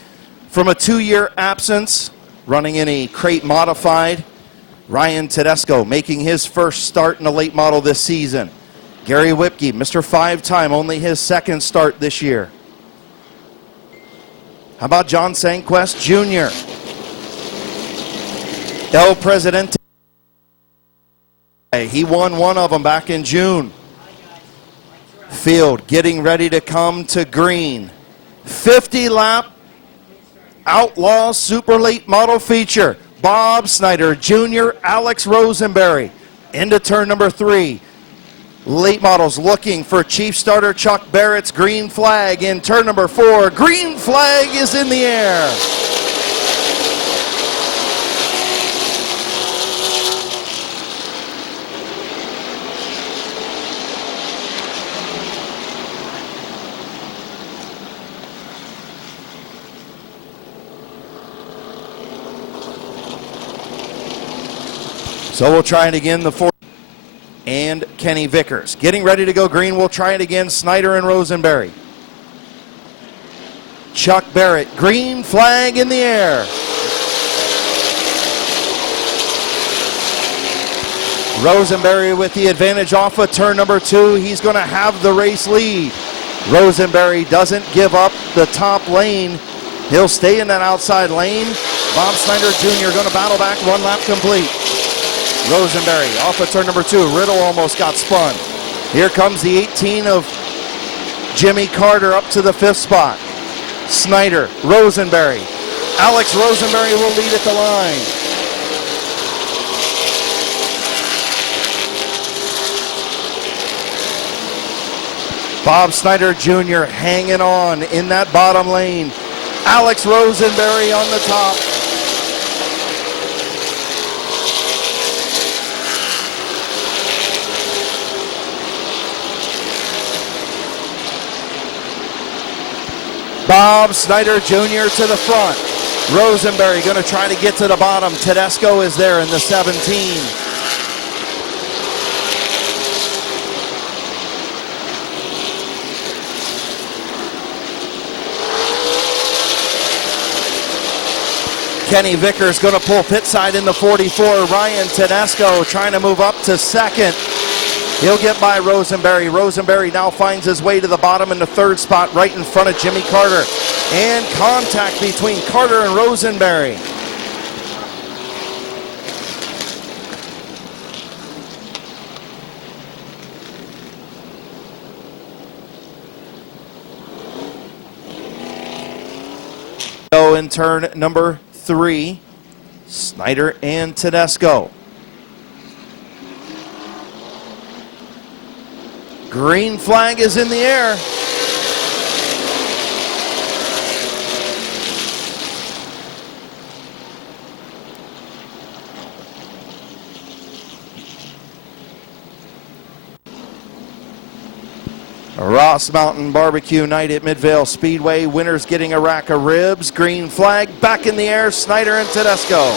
from a 2-year absence, running in a crate modified. Ryan Tedesco making his first start in a late model this season. Gary Whipke, Mr. 5-time, only his second start this year. How about John Sanquest Jr.? El Presidente. He won one of them back in June. Field getting ready to come to green. 50-lap outlaw super late model feature. Bob Snyder Jr., Alex Rosenberry into turn number 3. Late models looking for chief starter Chuck Barrett's green flag in turn number 4. Green flag is in the air. So we'll try it again, the 4 and Kenny Vickers. Getting ready to go green, we'll try it again, Snyder and Rosenberry. Chuck Barrett, green flag in the air. Rosenberry with the advantage off of turn number 2. He's going to have the race lead. Rosenberry doesn't give up the top lane. He'll stay in that outside lane. Bob Snyder Jr. going to battle back, 1 lap complete. Rosenberry off of turn number 2. Riddle almost got spun. Here comes the 18 of Jimmy Carter up to the 5th spot. Snyder, Rosenberry. Alex Rosenberry will lead at the line. Bob Snyder Jr. hanging on in that bottom lane. Alex Rosenberry on the top. Bob Snyder Jr. to the front. Rosenberry going to try to get to the bottom. Tedesco is there in the 17. Kenny Vickers going to pull pit side in the 44. Ryan Tedesco trying to move up to second. He'll get by Rosenberry. Rosenberry now finds his way to the bottom in the 3rd spot right in front of Jimmy Carter. And contact between Carter and Rosenberry. So in turn number 3, Snyder and Tedesco. Green flag is in the air. Ross Mountain Barbecue Night at Midvale Speedway. Winners getting a rack of ribs. Green flag back in the air. Snyder and Tedesco.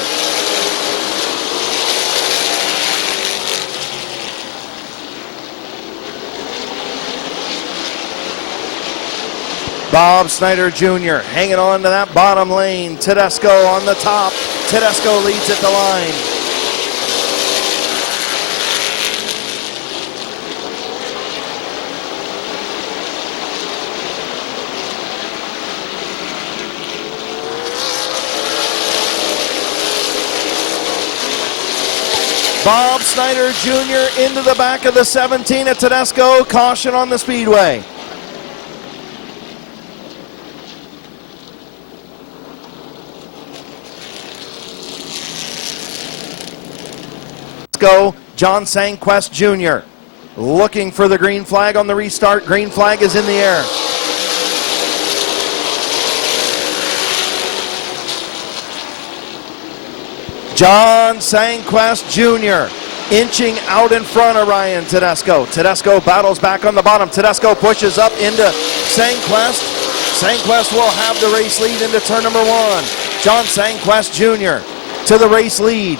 Bob Snyder Jr. hanging on to that bottom lane. Tedesco on the top. Tedesco leads at the line. Bob Snyder Jr. into the back of the 17 at Tedesco. Caution on the speedway. Go, John Sangquest Jr. looking for the green flag on the restart. Green flag is in the air. John Sangquest Jr. inching out in front of Ryan Tedesco. Tedesco battles back on the bottom. Tedesco pushes up into Sangquest. Sangquest will have the race lead into turn number 1. John Sangquest Jr. to the race lead.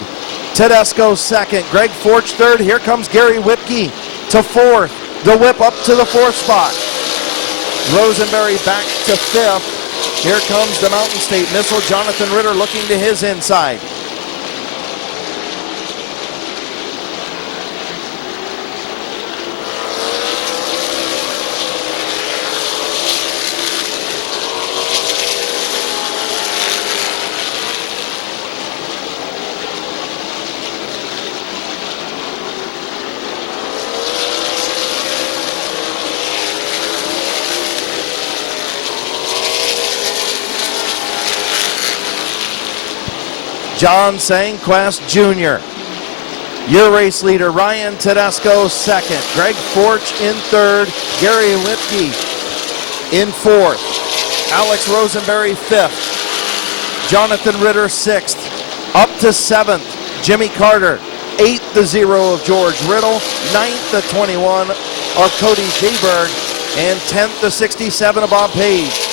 Tedesco second. Greg Forch third. Here comes Gary Whipke to fourth. The whip up to the 4th spot. Rosenberry back to 5th. Here comes the Mountain State Missile. Jonathan Ritter looking to his inside. John Sangquest Jr. Your race leader, Ryan Tedesco, second. Greg Forch in third. Gary Whipke in fourth. Alex Rosenberry fifth. Jonathan Ritter sixth. Up to seventh, Jimmy Carter. Eighth, the 0 of George Riddle. Ninth, the 21 of Cody Jayberg. And 10th, the 67 of Bob Page.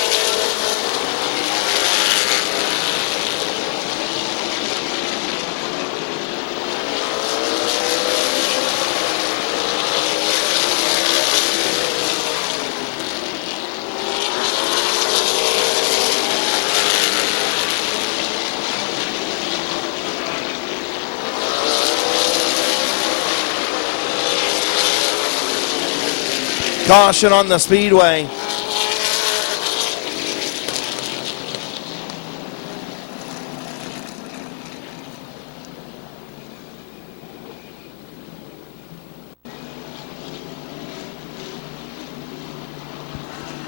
Caution on the speedway.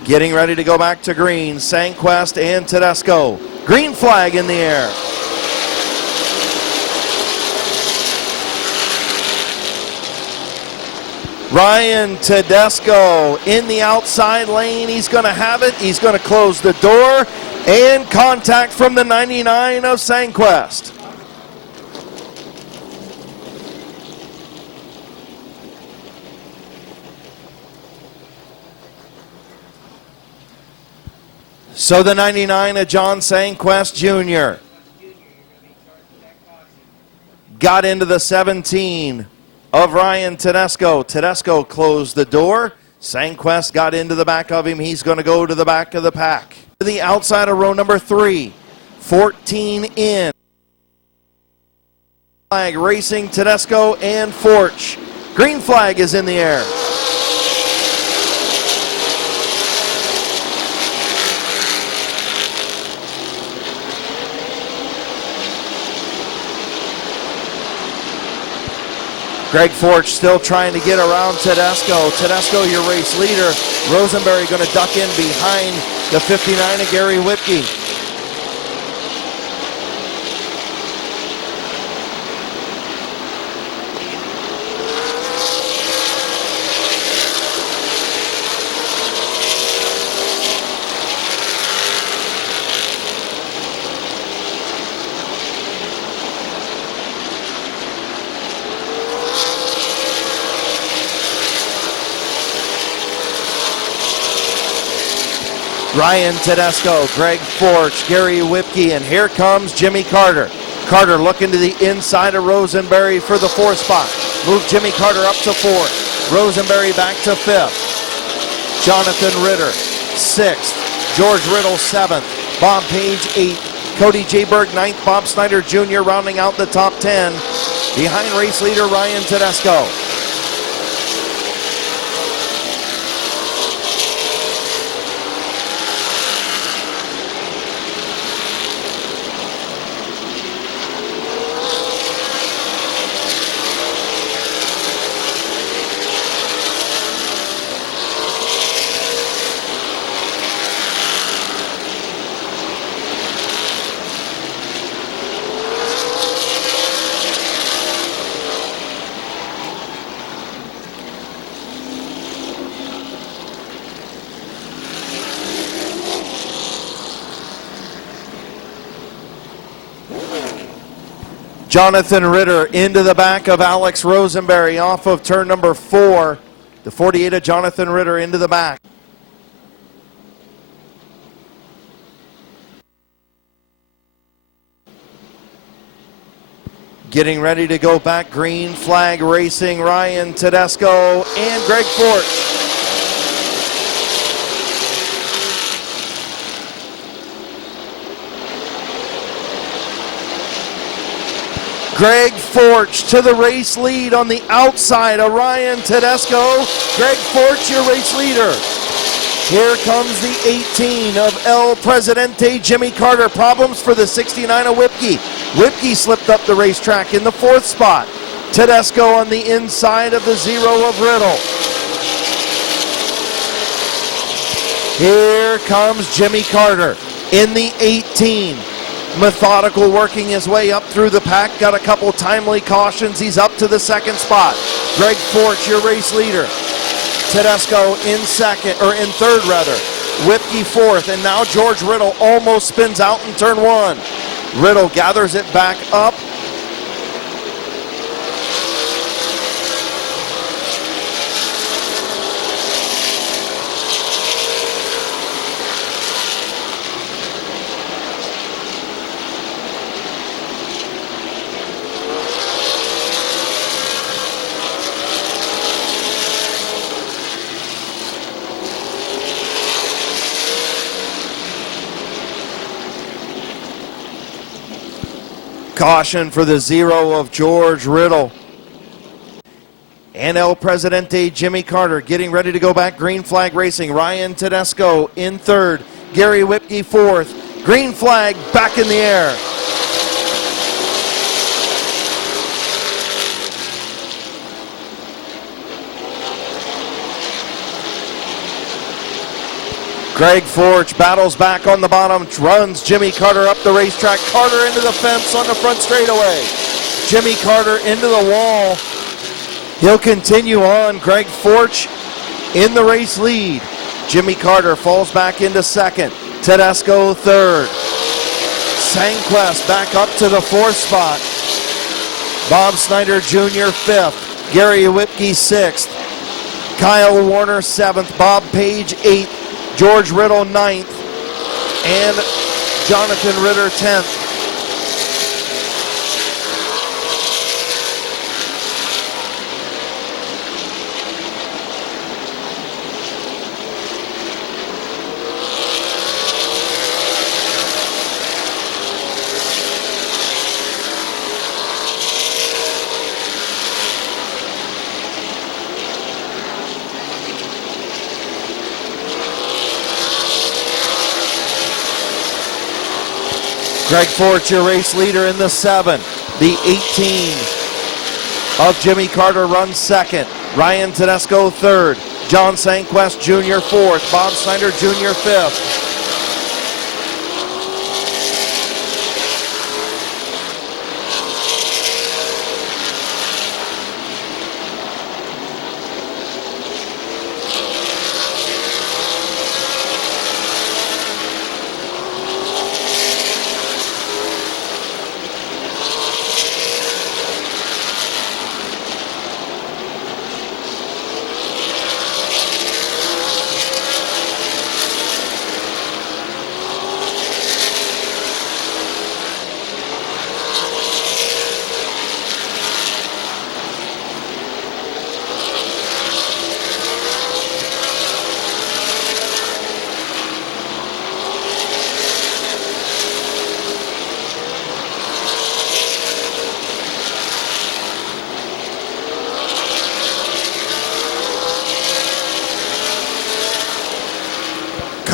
Getting ready to go back to green. Sangquest and Tedesco. Green flag in the air. Ryan Tedesco in the outside lane. He's going to have it. He's going to close the door. And contact from the 99 of Sangquest. So the 99 of John Sangquest Jr. got into the 17 of Ryan Tedesco. Tedesco closed the door. Sangquest got into the back of him. He's going to go to the back of the pack. To the outside of row number 3. 14 in. Flag racing Tedesco and Forch. Green flag is in the air. Greg Forch still trying to get around Tedesco. Tedesco, your race leader. Rosenberry going to duck in behind the 59 of Gary Whipke. Ryan Tedesco, Greg Forch, Gary Whipke, and here comes Jimmy Carter. Carter looking to the inside of Rosenberry for the 4th spot. Move Jimmy Carter up to 4th. Rosenberry back to 5th. Jonathan Ritter, 6th. George Riddle 7th. Bob Page 8th. Cody J. Berg 9th. Bob Snyder Jr. rounding out the top 10. Behind race leader Ryan Tedesco. Jonathan Ritter into the back of Alex Rosenberry off of turn number 4. The 48 of Jonathan Ritter into the back. Getting ready to go back, green flag racing, Ryan Tedesco and Greg Forch. Greg Forch to the race lead on the outside of Ryan Tedesco. Greg Forch, your race leader. Here comes the 18 of El Presidente, Jimmy Carter. Problems for the 69 of Whipkey. Whipkey slipped up the racetrack in the 4th spot. Tedesco on the inside of the 0 of Riddle. Here comes Jimmy Carter in the 18. Methodical, working his way up through the pack. Got a couple timely cautions. He's up to the 2nd spot. Greg Forch, your race leader. Tedesco in 3rd rather. Whipkey 4th, and now George Riddle almost spins out in turn 1. Riddle gathers it back up. Caution for the 0 of George Riddle. And El Presidente, Jimmy Carter getting ready to go back. Green flag racing. Ryan Tedesco in 3rd. Gary Whipkey 4th. Green flag back in the air. Greg Forch battles back on the bottom, runs Jimmy Carter up the racetrack. Carter into the fence on the front straightaway. Jimmy Carter into the wall. He'll continue on. Greg Forch in the race lead. Jimmy Carter falls back into 2nd. Tedesco 3rd. Sanquest back up to the 4th spot. Bob Snyder Jr. 5th. Gary Whipkey 6th. Kyle Warner 7th. Bob Page 8th. George Riddle 9th, and Jonathan Ritter 10th. Greg Forch, your race leader in the 7. The 18 of Jimmy Carter runs 2nd. Ryan Tedesco 3rd. John Sanquest Jr. 4th. Bob Snyder Jr. 5th.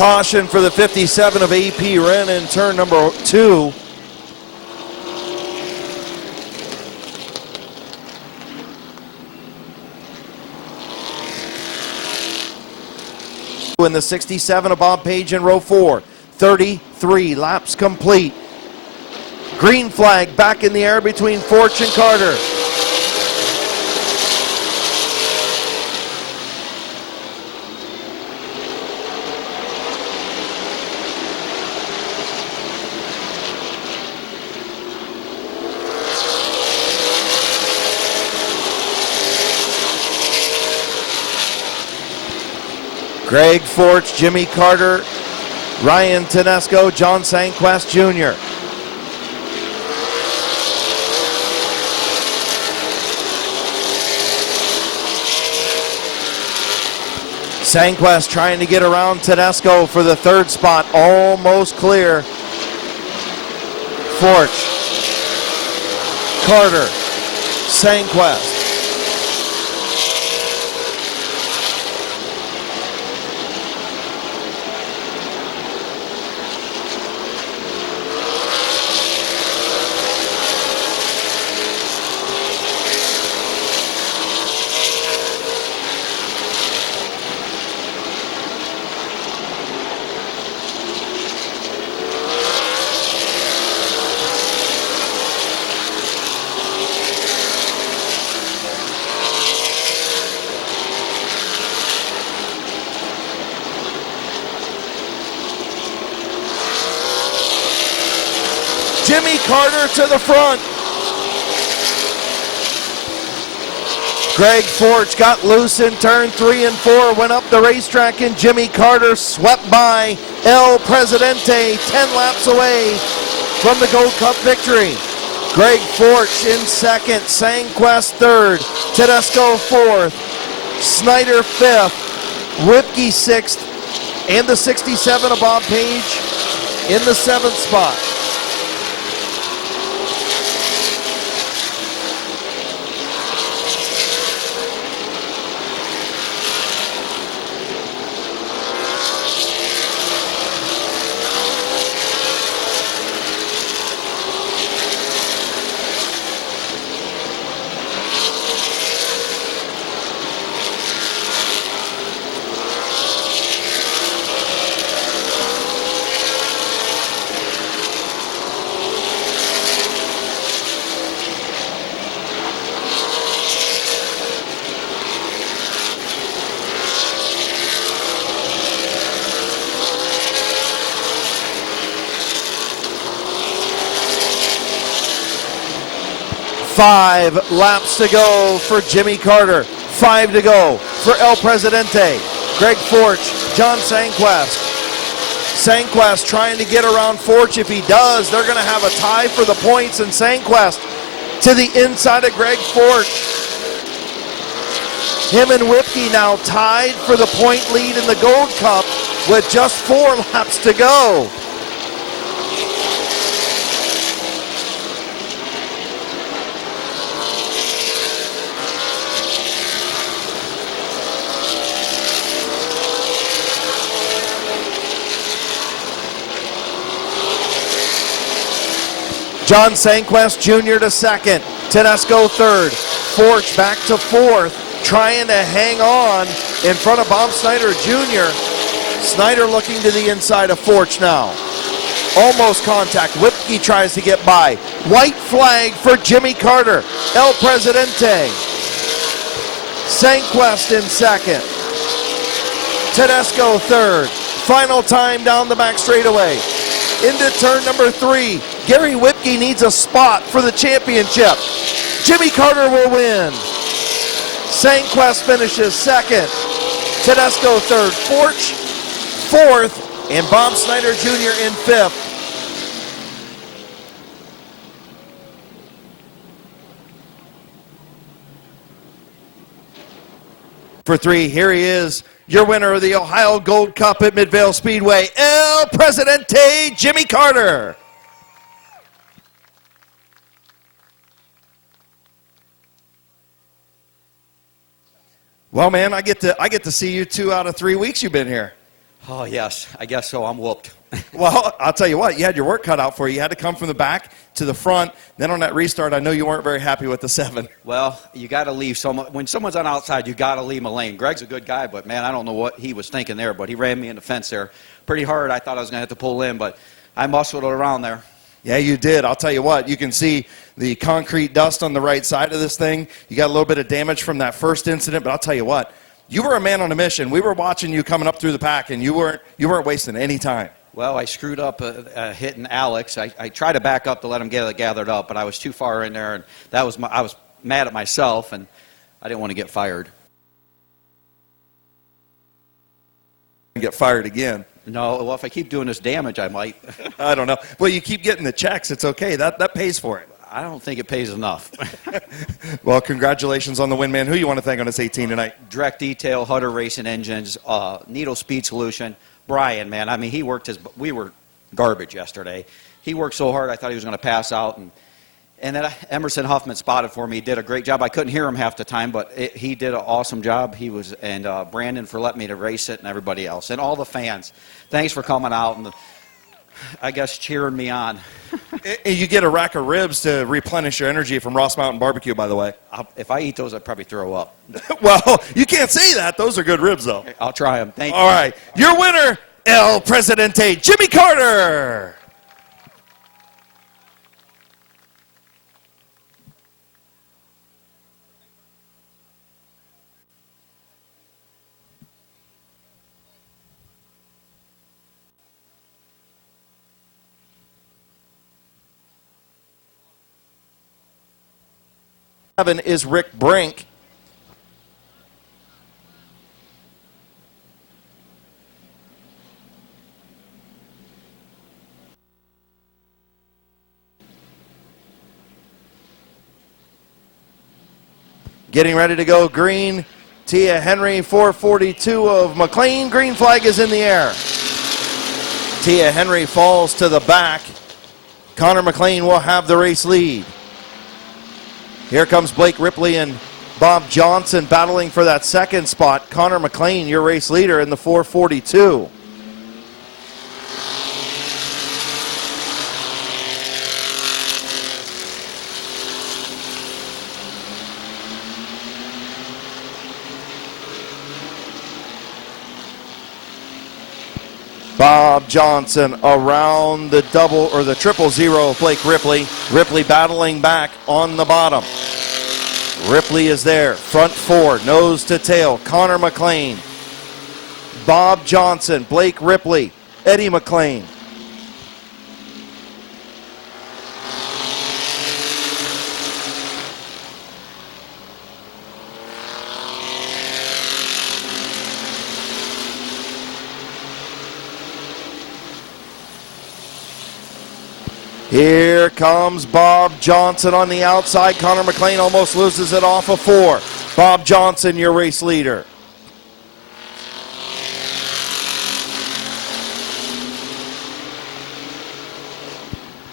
Caution for the 57 of AP Ren in turn number 2. In the 67 of Bob Page in row 4. 33 laps complete. Green flag back in the air between Forge and Carter. Greg Forge, Jimmy Carter, Ryan Tedesco, John Sanquest Jr. Sanquest trying to get around Tedesco for the 3rd spot, almost clear. Forge, Carter, Sanquest. Jimmy Carter to the front. Greg Forge got loose in turn 3 and 4, went up the racetrack, and Jimmy Carter swept by El Presidente 10 laps away from the Gold Cup victory. Greg Forge in 2nd, Sanquest 3rd, Tedesco 4th, Snyder 5th, Ripke 6th, and the 67 of Bob Page in the 7th spot. Five laps to go for Jimmy Carter. 5 to go for El Presidente. Greg Forge, John Sanquest. Sanquest trying to get around Forge. If he does, they're going to have a tie for the points, and Sanquest to the inside of Greg Forge. Him and Whipke now tied for the point lead in the Gold Cup with just 4 laps to go. John Sanquest Jr. to 2nd, Tedesco 3rd, Forge back to 4th, trying to hang on in front of Bob Snyder Jr. Snyder looking to the inside of Forge now. Almost contact. Whipke tries to get by. White flag for Jimmy Carter. El Presidente. Sanquest in 2nd. Tedesco 3rd. Final time down the back straightaway. Into turn number 3. Gary Whipke needs a spot for the championship. Jimmy Carter will win. Sanquest finishes 2nd. Tedesco 3rd. Forge 4th. And Bob Snyder Jr. in 5th. For 3, here he is, your winner of the Ohio Gold Cup at Midvale Speedway, El Presidente, Jimmy Carter. Well, man, I get to see you 2 out of 3 weeks you've been here. Oh, yes, I guess so. I'm whooped. Well, I'll tell you what, you had your work cut out for you. You had to come from the back to the front. Then on that restart, I know you weren't very happy with the 7. Well, you got to leave someone. When someone's on outside, you got to leave him a lane. Greg's a good guy, but, man, I don't know what he was thinking there, but he ran me in the fence there pretty hard. I thought I was going to have to pull in, but I muscled it around there. Yeah, you did. I'll tell you what, you can see the concrete dust on the right side of this thing. You got a little bit of damage from that first incident, but I'll tell you what, you were a man on a mission. We were watching you coming up through the pack, and you weren't wasting any time. Well, I screwed up hitting Alex. I tried to back up to let him get it gathered up, but I was too far in there, and I was mad at myself, and I didn't want to get fired. Get fired again. No, well, if I keep doing this damage, I might. I don't know. Well, you keep getting the checks. It's okay. That pays for it. I don't think it pays enough. Well, congratulations on the win, man. Who you want to thank on this 18 tonight? Direct Detail, Hutter Racing Engines, Needle Speed Solution. Brian, man, I mean, we were garbage yesterday. He worked so hard, I thought he was going to pass out. And then Emerson Huffman spotted for me. He did a great job. I couldn't hear him half the time, but he did an awesome job. And Brandon for letting me to race it, and everybody else. And all the fans, thanks for coming out and, I guess, cheering me on. You get a rack of ribs to replenish your energy from Ross Mountain Barbecue, by the way. If I eat those, I'd probably throw up. Well, you can't say that. Those are good ribs, though. I'll try them. Thank you. All right. Your winner, El Presidente, Jimmy Carter. Is Rick Brink. Getting ready to go green. Tia Henry, 442 of McLean. Green flag is in the air. Tia Henry falls to the back. Connor McLean will have the race lead. Here comes Blake Ripley and Bob Johnson battling for that second spot. Connor McLean, your race leader in the 442. Bob Johnson around the double or the 000 of Blake Ripley. Ripley battling back on the bottom. Ripley is there, front 4, nose to tail. Connor McLean, Bob Johnson, Blake Ripley, Eddie McLean. Here comes Bob Johnson on the outside. Connor McLean almost loses it off of 4. Bob Johnson, your race leader.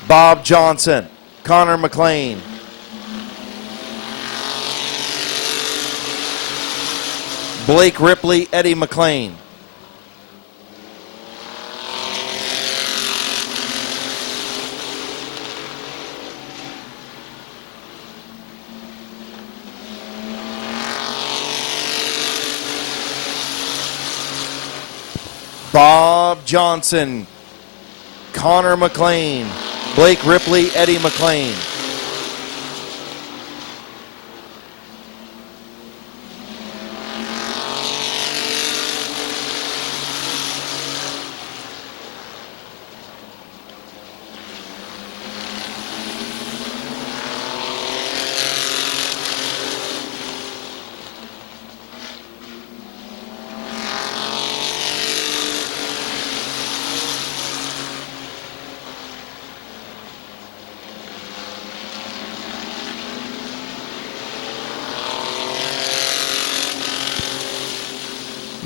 Bob Johnson, Connor McLean. Blake Ripley, Eddie McLean. Bob Johnson, Connor McLean, Blake Ripley, Eddie McLean.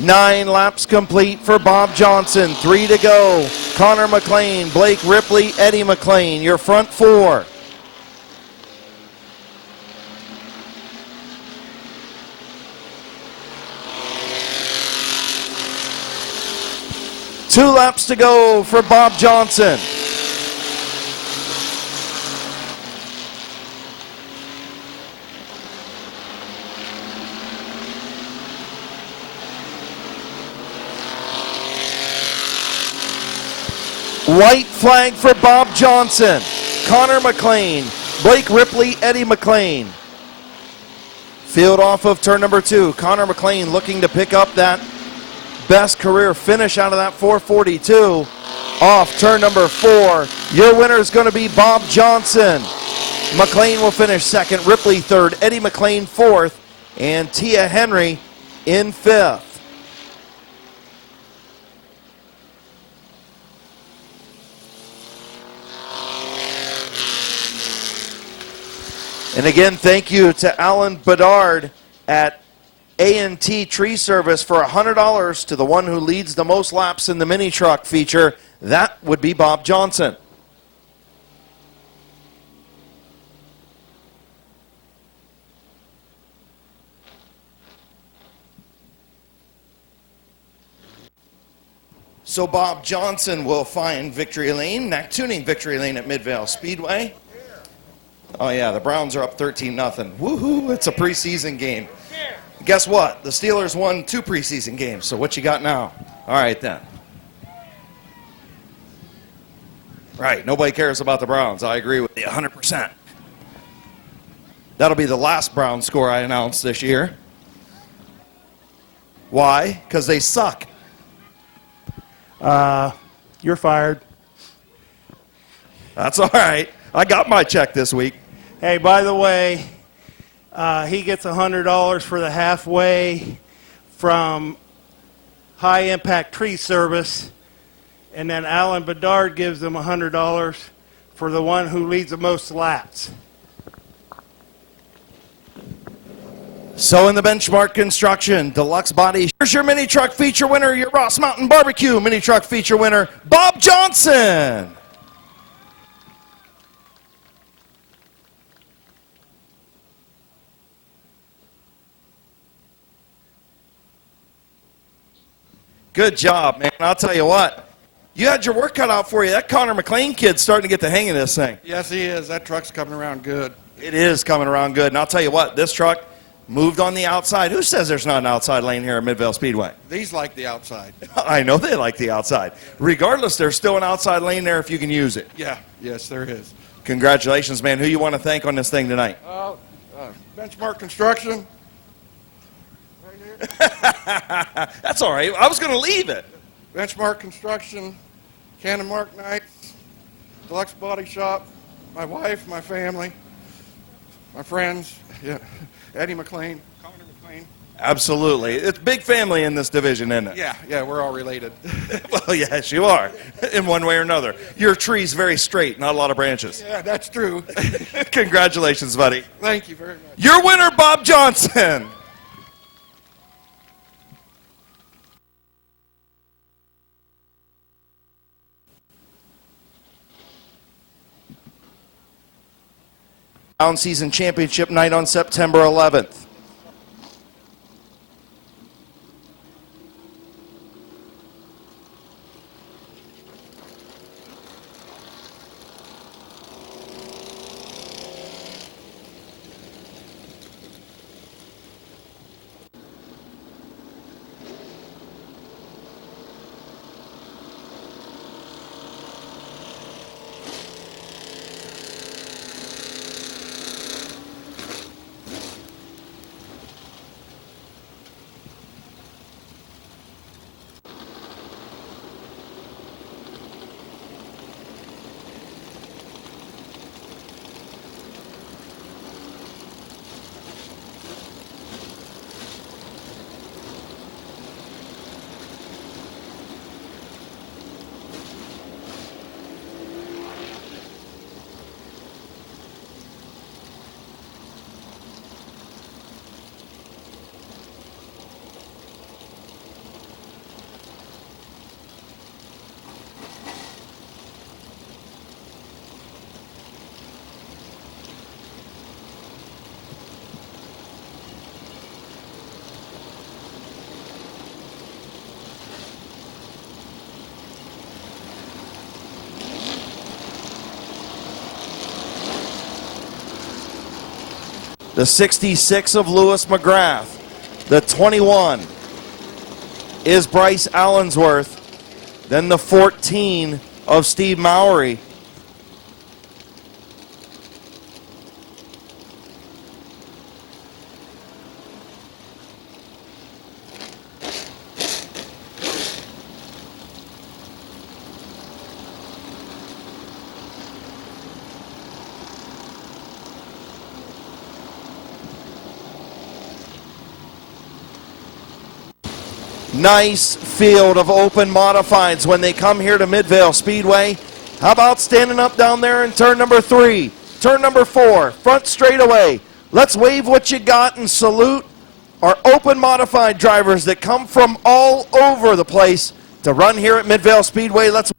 Nine laps complete for Bob Johnson. 3 to go. Connor McLean, Blake Ripley, Eddie McLean, your front 4. 2 laps to go for Bob Johnson. White flag for Bob Johnson. Connor McLean, Blake Ripley, Eddie McLean. Field off of turn number 2. Connor McLean looking to pick up that best career finish out of that 442. Off turn number 4. Your winner is going to be Bob Johnson. McLean will finish second, Ripley third, Eddie McLean fourth, and Tia Henry in fifth. And again, thank you to Alan Bedard at A&T Tree Service for $100 to the one who leads the most laps in the mini truck feature. That would be Bob Johnson. So Bob Johnson will find victory lane, Knack Tuning victory lane at Midvale Speedway. Oh yeah, the Browns are up 13-0. Woohoo, it's a preseason game. Guess what? The Steelers won 2 preseason games, so what you got now? All right then. Right, nobody cares about the Browns. I agree with you 100%. That'll be the last Brown score I announce this year. Why? Because they suck. You're fired. That's all right. I got my check this week. Hey, by the way, he gets $100 for the halfway from High Impact Tree Service, and then Alan Bedard gives him $100 for the one who leads the most laps. So in the benchmark construction, deluxe body, here's your mini truck feature winner, your Ross Mountain Barbecue mini truck feature winner, Bob Johnson. Good job, man. I'll tell you what. You had your work cut out for you. That Connor McLean kid's starting to get the hang of this thing. Yes, he is. That truck's coming around good. It is coming around good. And I'll tell you what, this truck moved on the outside. Who says there's not an outside lane here at Midvale Speedway? These like the outside. I know they like the outside. Regardless, there's still an outside lane there if you can use it. Yeah, yes, there is. Congratulations, man. Who you want to thank on this thing tonight? Benchmark Construction. That's all right. I was going to leave it. Benchmark Construction, Cannon Mark Knights, Deluxe Body Shop, my wife, my family, my friends, yeah, Eddie McLean, Connor McLean. Absolutely. It's big family in this division, isn't it? Yeah, we're all related. Well, yes, you are, in one way or another. Your tree's very straight, not a lot of branches. Yeah, that's true. Congratulations, buddy. Thank you very much. Your winner, Bob Johnson. Season championship night on September 11th. The 66 of Lewis McGrath. The 21 is Bryce Allensworth. Then the 14 of Steve Mowry. Nice field of open modifieds when they come here to Midvale Speedway. How about standing up down there in turn number 3, turn number 4, front straightaway. Let's wave what you got and salute our open modified drivers that come from all over the place to run here at Midvale Speedway. Let's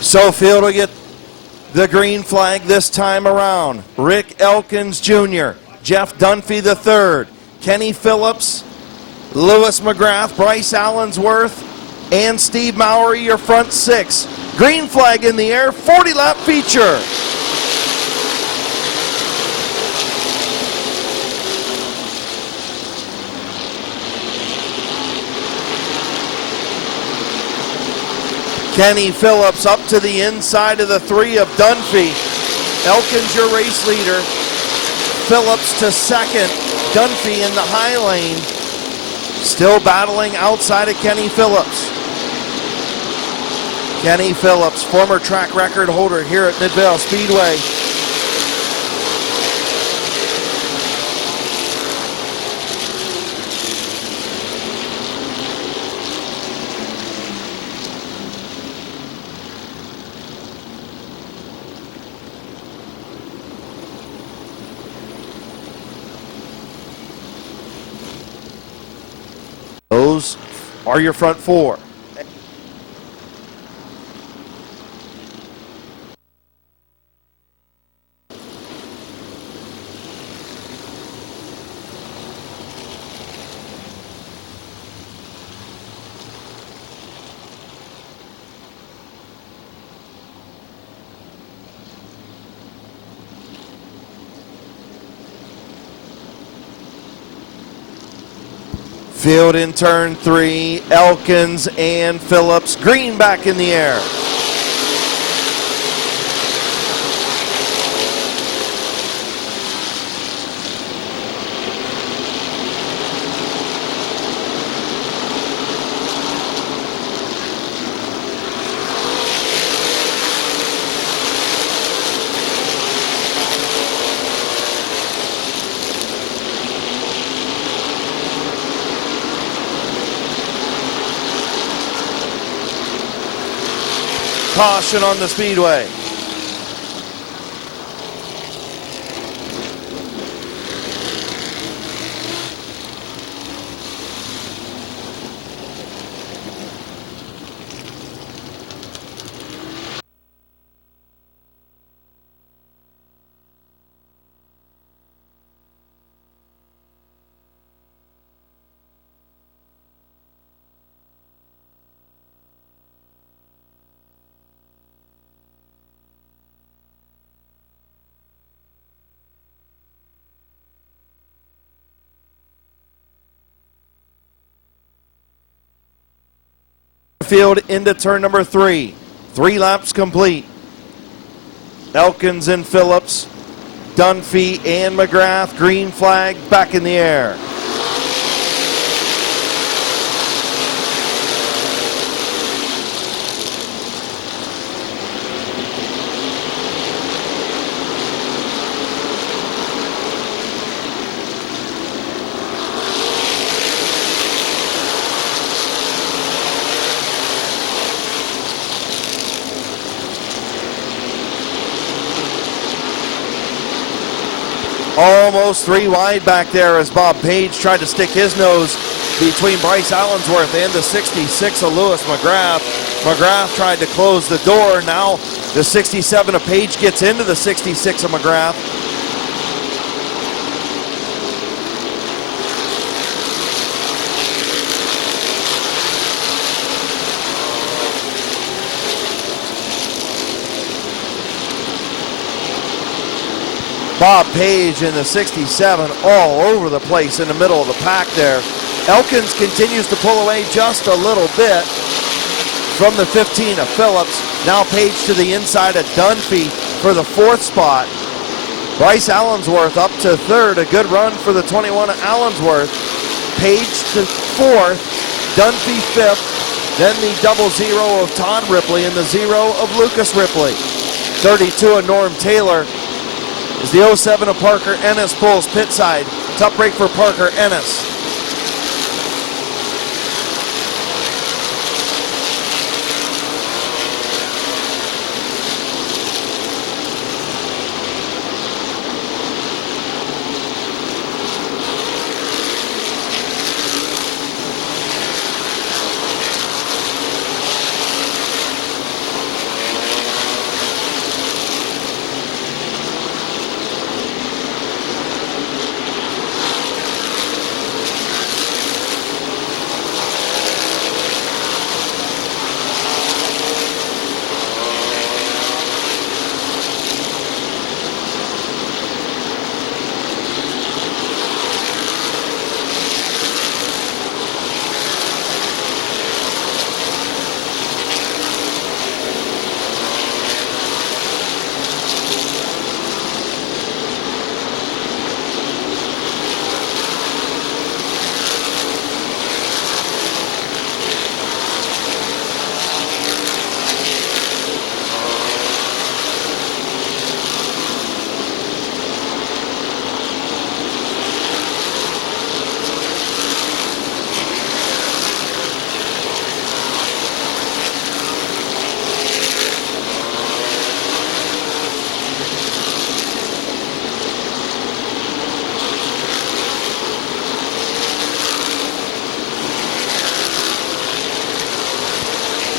So field will get the green flag this time around. Rick Elkins Jr., Jeff Dunphy III, Kenny Phillips, Lewis McGrath, Bryce Allensworth, and Steve Mowry, your front 6. Green flag in the air, 40-lap feature. Kenny Phillips up to the inside of the 3 of Dunphy. Elkins your race leader. Phillips to second. Dunphy in the high lane. Still battling outside of Kenny Phillips. Kenny Phillips, former track record holder here at Midvale Speedway. Those are your front 4. Field in turn 3, Elkins and Phillips. Green back in the air. Caution on the speedway. Field into turn number 3. 3 laps complete. Elkins and Phillips, Dunphy and McGrath. Green flag back in the air. Almost 3 wide back there as Bob Page tried to stick his nose between Bryce Allensworth and the 66 of Lewis McGrath. McGrath tried to close the door. Now the 67 of Page gets into the 66 of McGrath. Bob Page in the 67 all over the place in the middle of the pack there. Elkins continues to pull away just a little bit from the 15 of Phillips. Now Page to the inside of Dunphy for the 4th spot. Bryce Allensworth up to 3rd. A good run for the 21 of Allensworth. Page to 4th. Dunphy 5th. Then the 00 of Todd Ripley and the 0 of Lucas Ripley. 32 of Norm Taylor. As the 07 of Parker Ennis pulls pit side. Tough break for Parker Ennis.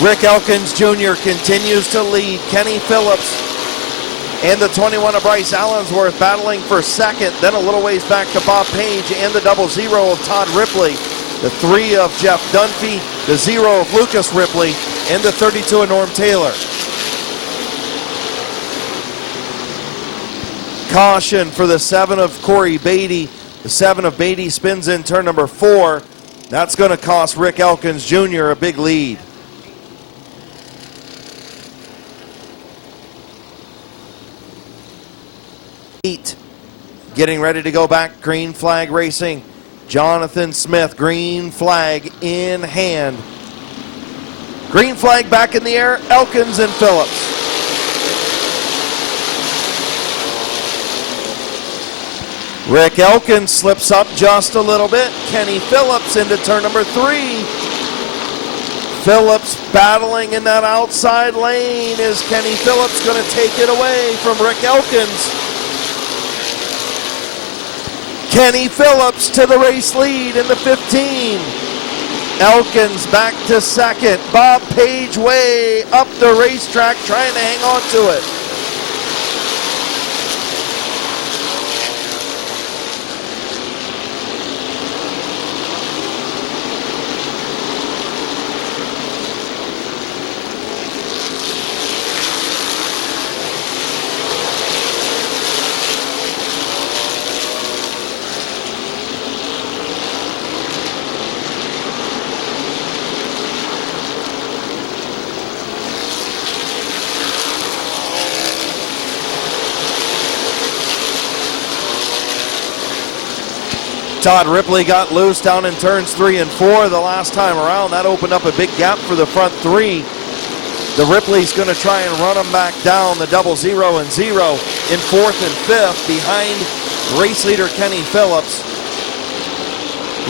Rick Elkins Jr. continues to lead. Kenny Phillips and the 21 of Bryce Allensworth battling for 2nd. Then a little ways back to Bob Page and the 00 of Todd Ripley. The 3 of Jeff Dunphy, the 0 of Lucas Ripley, and the 32 of Norm Taylor. Caution for the 7 of Corey Beatty. The 7 of Beatty spins in turn number 4. That's going to cost Rick Elkins Jr. a big lead. Getting ready to go back, green flag racing. Jonathan Smith, green flag in hand. Green flag back in the air, Elkins and Phillips. Rick Elkins slips up just a little bit. Kenny Phillips into turn number 3. Phillips battling in that outside lane. Is Kenny Phillips going to take it away from Rick Elkins? Kenny Phillips to the race lead in the 15. Elkins back to 2nd. Bob Page way up the racetrack trying to hang on to it. Todd Ripley got loose down in turns 3 and 4 the last time around. That opened up a big gap for the front 3. The Ripley's going to try and run them back down. The 00 and 0 in 4th and 5th behind race leader Kenny Phillips.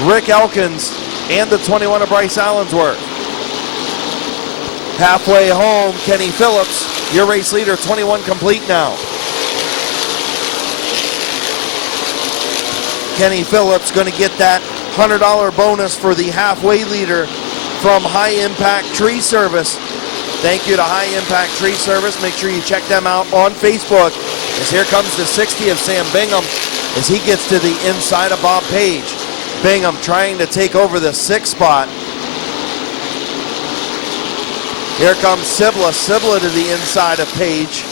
Rick Elkins and the 21 of Bryce Allensworth. Halfway home, Kenny Phillips, your race leader, 21 complete now. Kenny Phillips going to get that $100 bonus for the halfway leader from High Impact Tree Service. Thank you to High Impact Tree Service. Make sure you check them out on Facebook. As here comes the 60 of Sam Bingham as he gets to the inside of Bob Page. Bingham trying to take over the 6th spot. Here comes Sibla. Sibla to the inside of Page.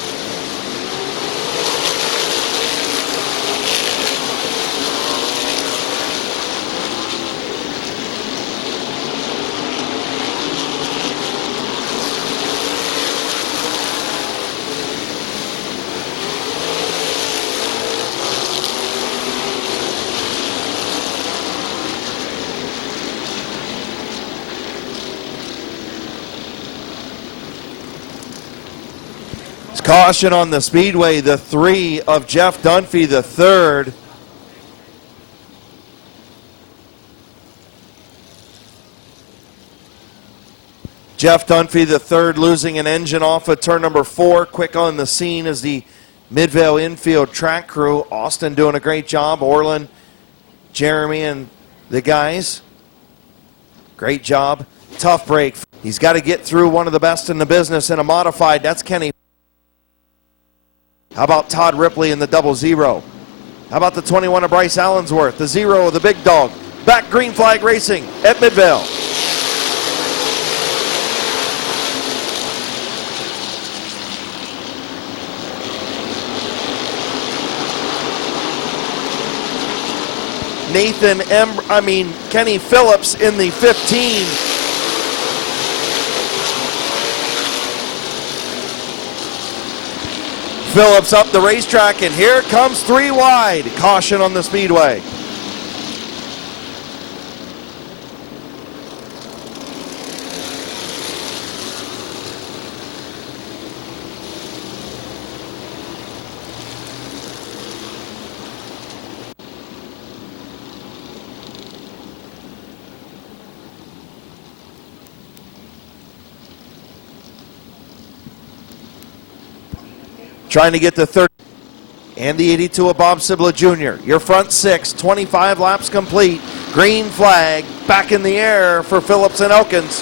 Caution on the speedway, the 3 of Jeff Dunphy, the 3rd. Jeff Dunphy, the 3rd, losing an engine off of turn number 4. Quick on the scene is the Midvale infield track crew. Austin doing a great job. Orland, Jeremy, and the guys. Great job. Tough break. He's got to get through one of the best in the business in a modified. That's Kenny. How about Todd Ripley in the 00? How about the 21 of Bryce Allensworth, the 0 of the big dog? Back green flag racing at Midvale. Kenny Phillips in the 15. Phillips up the racetrack, and here comes 3 wide. Caution on the speedway. Trying to get the 30 and the 82 of Bob Sibla Jr. Your front 6, 25 laps complete. Green flag back in the air for Phillips and Elkins.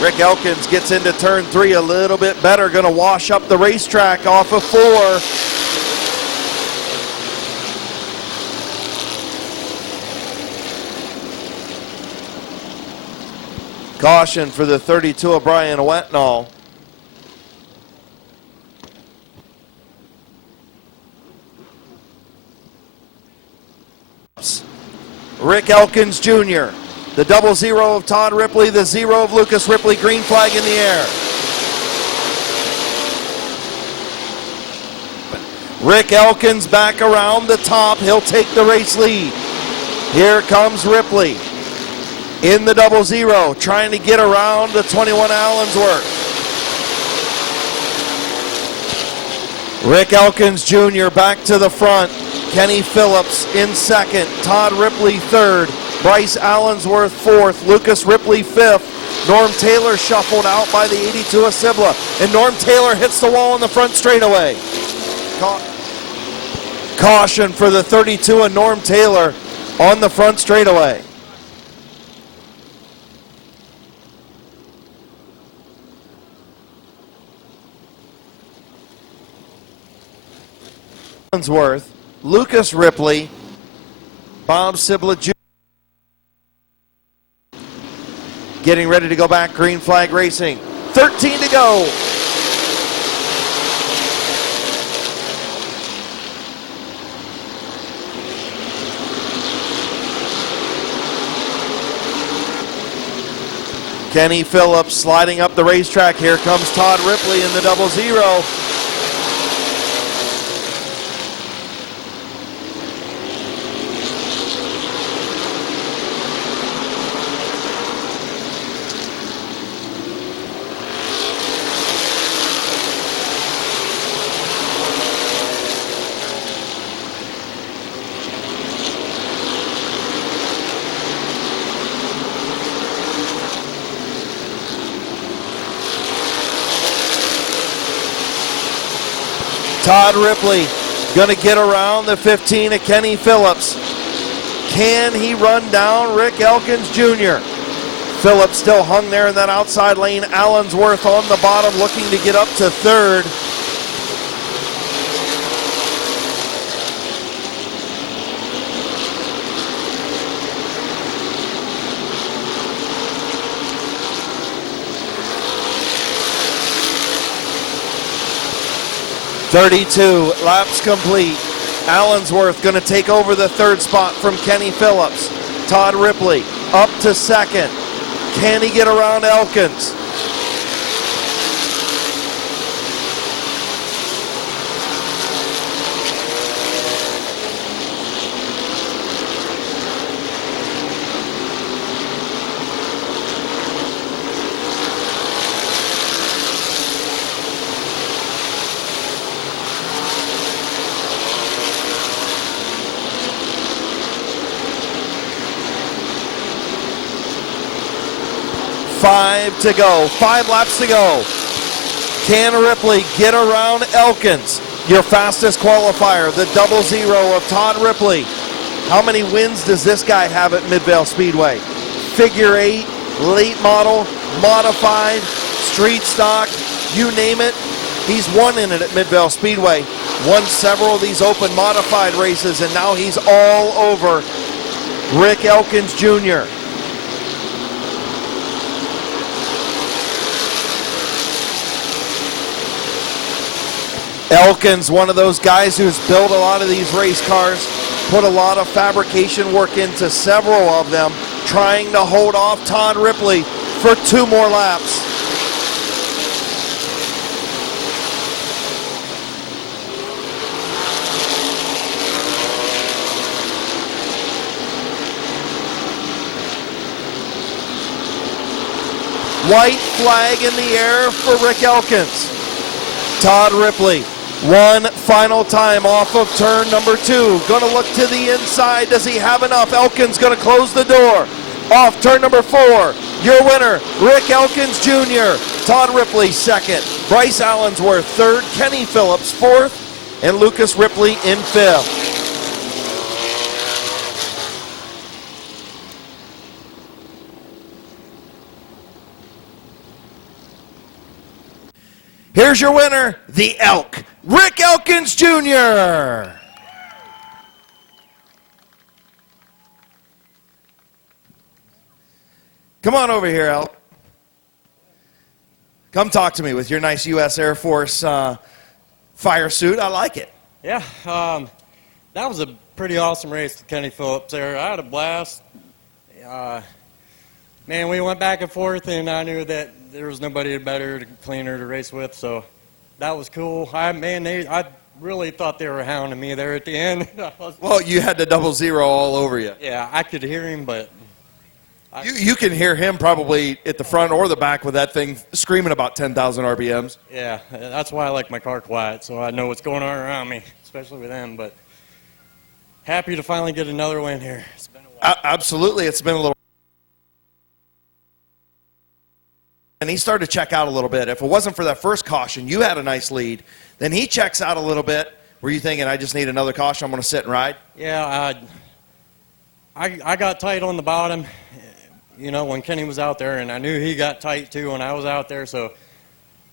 Rick Elkins gets into turn 3 a little bit better. Going to wash up the racetrack off of 4. Caution for the 32 of Brian Wetnall. Rick Elkins Jr., the 00 of Todd Ripley, the 0 of Lucas Ripley, green flag in the air. Rick Elkins back around the top. He'll take the race lead. Here comes Ripley in the 00, trying to get around the 21 Allensworth. Rick Elkins Jr. back to the front. Kenny Phillips in second. Todd Ripley third. Bryce Allensworth fourth. Lucas Ripley fifth. Norm Taylor shuffled out by the 82 of Sibla. And Norm Taylor hits the wall in the front straightaway. Caution for the 32 of Norm Taylor on the front straightaway. Allensworth, Lucas Ripley, Bob Sibla Jr. Getting ready to go back, green flag racing. 13 to go. Kenny Phillips sliding up the racetrack. Here comes Todd Ripley in the 00. Todd Ripley going to get around the 15 of Kenny Phillips. Can he run down Rick Elkins Jr.? Phillips still hung there in that outside lane. Allensworth on the bottom looking to get up to third. .32 laps complete. Allensworth going to take over the third spot from Kenny Phillips. Todd Ripley up to second. Can he get around Elkins? 5 to go. 5 laps to go. Can Ripley get around Elkins? Your fastest qualifier, the 00 of Todd Ripley. How many wins does this guy have at Midvale Speedway? Figure 8, late model, modified, street stock, you name it. He's won in it at Midvale Speedway. Won several of these open modified races, and now he's all over Rick Elkins Jr. Elkins, one of those guys who's built a lot of these race cars, put a lot of fabrication work into several of them, trying to hold off Todd Ripley for 2 more laps. White flag in the air for Rick Elkins. Todd Ripley, one final time off of turn number 2. Gonna look to the inside. Does he have enough? Elkins gonna close the door. Off turn number 4. Your winner, Rick Elkins Jr. Todd Ripley second. Bryce Allensworth third. Kenny Phillips fourth. And Lucas Ripley in fifth. Here's your winner, the Elk, Rick Elkins Jr. Come on over here, Elk. Come talk to me with your nice U.S. Air Force fire suit. I like it. Yeah, that was a pretty awesome race with Kenny Phillips there. I had a blast. Man, we went back and forth, and I knew that there was nobody better, cleaner to race with, so that was cool. I really thought they were hounding me there at the end. Well, you had the 00 all over you. Yeah, I could hear him, but... You can hear him probably at the front or the back with that thing screaming about 10,000 RPMs. Yeah, that's why I like my car quiet, so I know what's going on around me, especially with them, but happy to finally get another win here. It's been a while. Absolutely, it's been a little... And he started to check out a little bit. If it wasn't for that first caution, you had a nice lead. Then he checks out a little bit. Were you thinking, I just need another caution, I'm going to sit and ride? Yeah, I got tight on the bottom, you know, when Kenny was out there, and I knew he got tight too when I was out there, so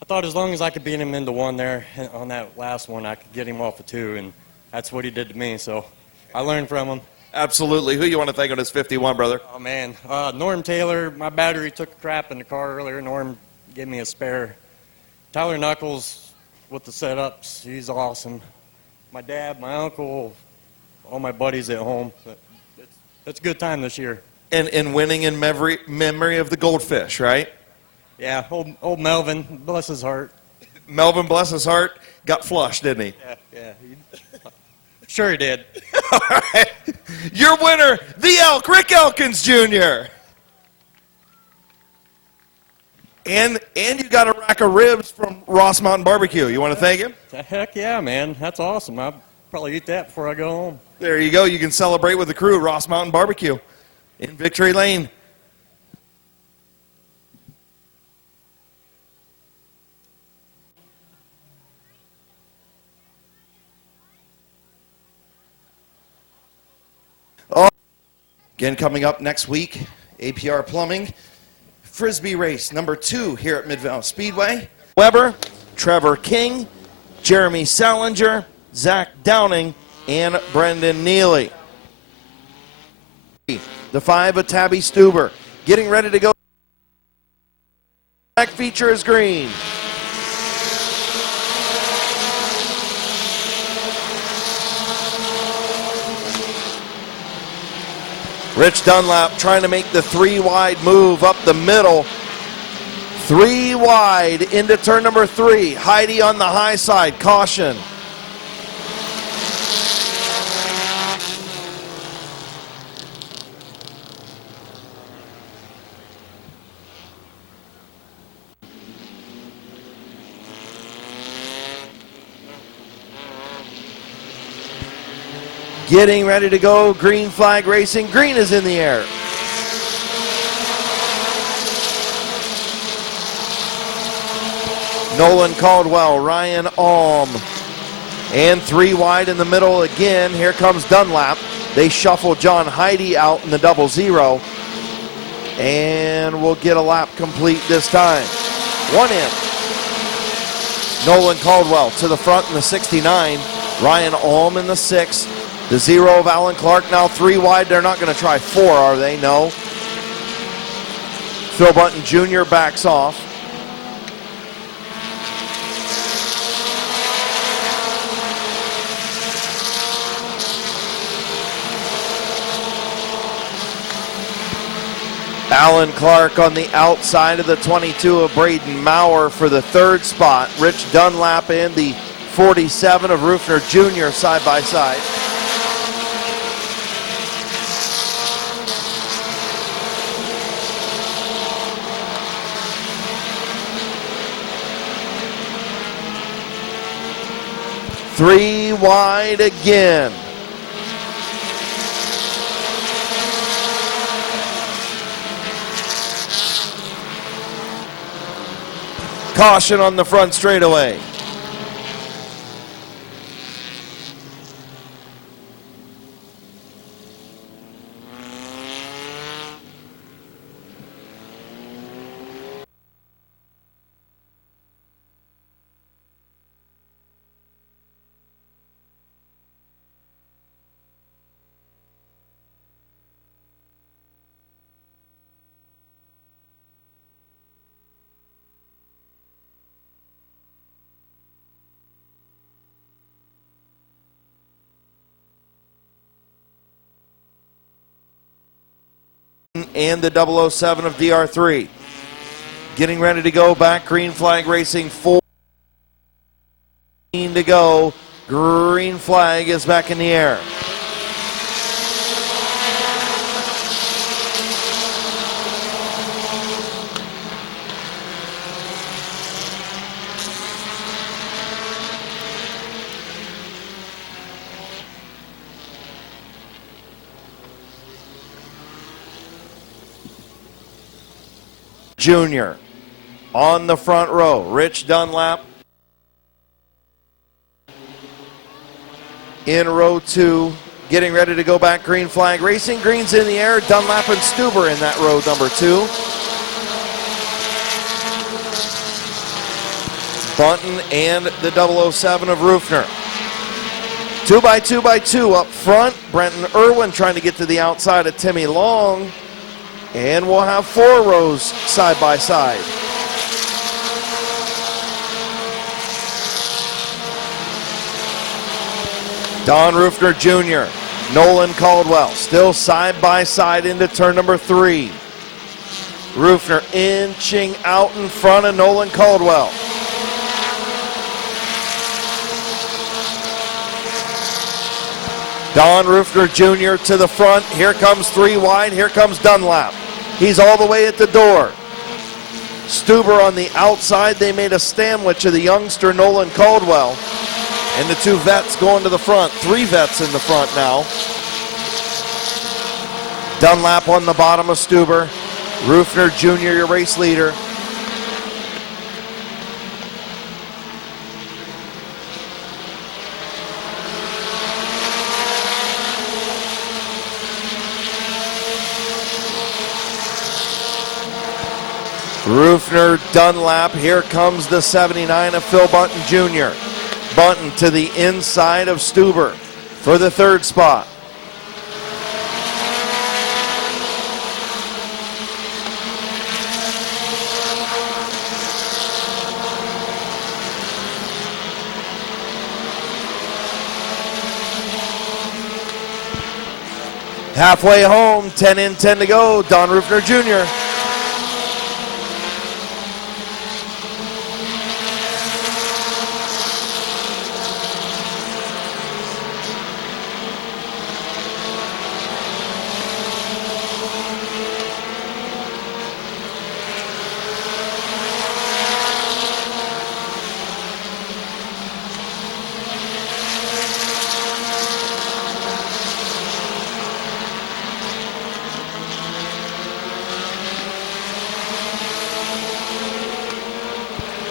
I thought as long as I could beat him into 1 there on that last one, I could get him off of 2, and that's what he did to me, so I learned from him. Absolutely. Who you want to thank on his 51, brother? Oh, man. Norm Taylor, my battery took a crap in the car earlier. Norm gave me a spare. Tyler Knuckles with the setups. He's awesome. My dad, my uncle, all my buddies at home. It's a good time this year. And winning in memory of the Goldfish, right? Yeah, old Melvin, bless his heart. Melvin, bless his heart, got flushed, didn't he? Yeah. Sure he did. All right. Your winner, the Elk, Rick Elkins Jr. And you got a rack of ribs from Ross Mountain Barbecue. You want to thank him? Heck yeah, man. That's awesome. I'll probably eat that before I go home. There you go. You can celebrate with the crew, Ross Mountain Barbecue in Victory Lane. Again, coming up next week, APR Plumbing, Frisbee Race number 2 here at Midvale Speedway. Weber, Trevor King, Jeremy Salinger, Zach Downing, and Brendan Neely. The 5 of Tabby Stuber, getting ready to go. Back feature is green. Rich Dunlap trying to make the 3 wide move up the middle. 3 wide into turn number 3. Heidi on the high side, caution. Getting ready to go, green flag racing. Green is in the air. Nolan Caldwell, Ryan Alm. And 3 wide in the middle again. Here comes Dunlap. They shuffle John Heidi out in the 0-0. And we'll get a lap complete this time. 1 in. Nolan Caldwell to the front in the 69. Ryan Alm in the 6. The 0 of Alan Clark now 3 wide. They're not going to try 4, are they? No. Phil Bunton Jr. backs off. Alan Clark on the outside of the 22 of Braden Maurer for the 3rd spot. Rich Dunlap and the 47 of Rufner Jr. side by side. Three wide again. Caution on the front straightaway. And the 007 of DR3. Getting ready to go back. Green flag racing 14 to go. Green flag is back in the air. Junior on the front row. Rich Dunlap in row 2, getting ready to go back. Green flag racing. Green's in the air. Dunlap and Stuber in that row number 2. Bunton and the 007 of Rufner. 2x2x2 up front. Brenton Irwin trying to get to the outside of Timmy Long. And we'll have 4 rows side by side. Don Rufner Jr., Nolan Caldwell, still side by side into turn number 3. Rufner inching out in front of Nolan Caldwell. Don Rufner Jr. to the front. Here comes 3 wide. Here comes Dunlap. He's all the way at the door. Stuber on the outside. They made a sandwich of the youngster Nolan Caldwell. And the 2 vets going to the front. 3 vets in the front now. Dunlap on the bottom of Stuber. Rufner Jr., your race leader. Rufner Dunlap. Here comes the 79 of Phil Bunton Jr. Bunton to the inside of Stuber for the 3rd spot. Halfway home, 10 in, 10 to go. Don Rufner Jr.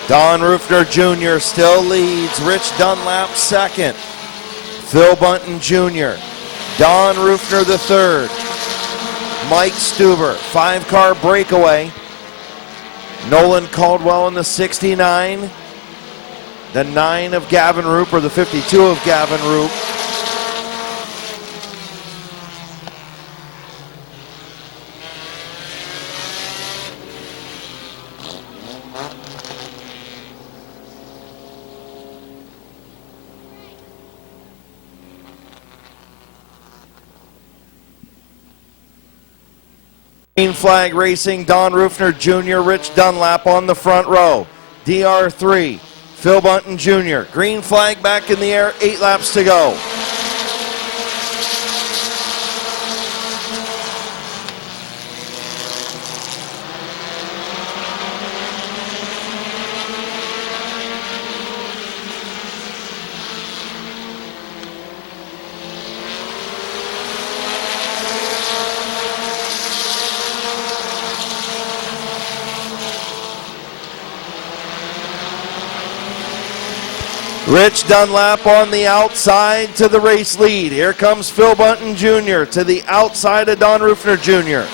Don Rufner Jr. still leads. Rich Dunlap second. Phil Bunton Jr. Don Rufner the third. Mike Stuber, 5-car breakaway. Nolan Caldwell in the 69. The 9 of Gavin Roop, or the 52 of Gavin Roop. Green flag racing, Don Rufner Jr., Rich Dunlap on the front row. DR3, Phil Bunton Jr. Green flag back in the air, 8 laps to go. Rich Dunlap on the outside to the race lead. Here comes Phil Bunton Jr. to the outside of Don Rufner Jr.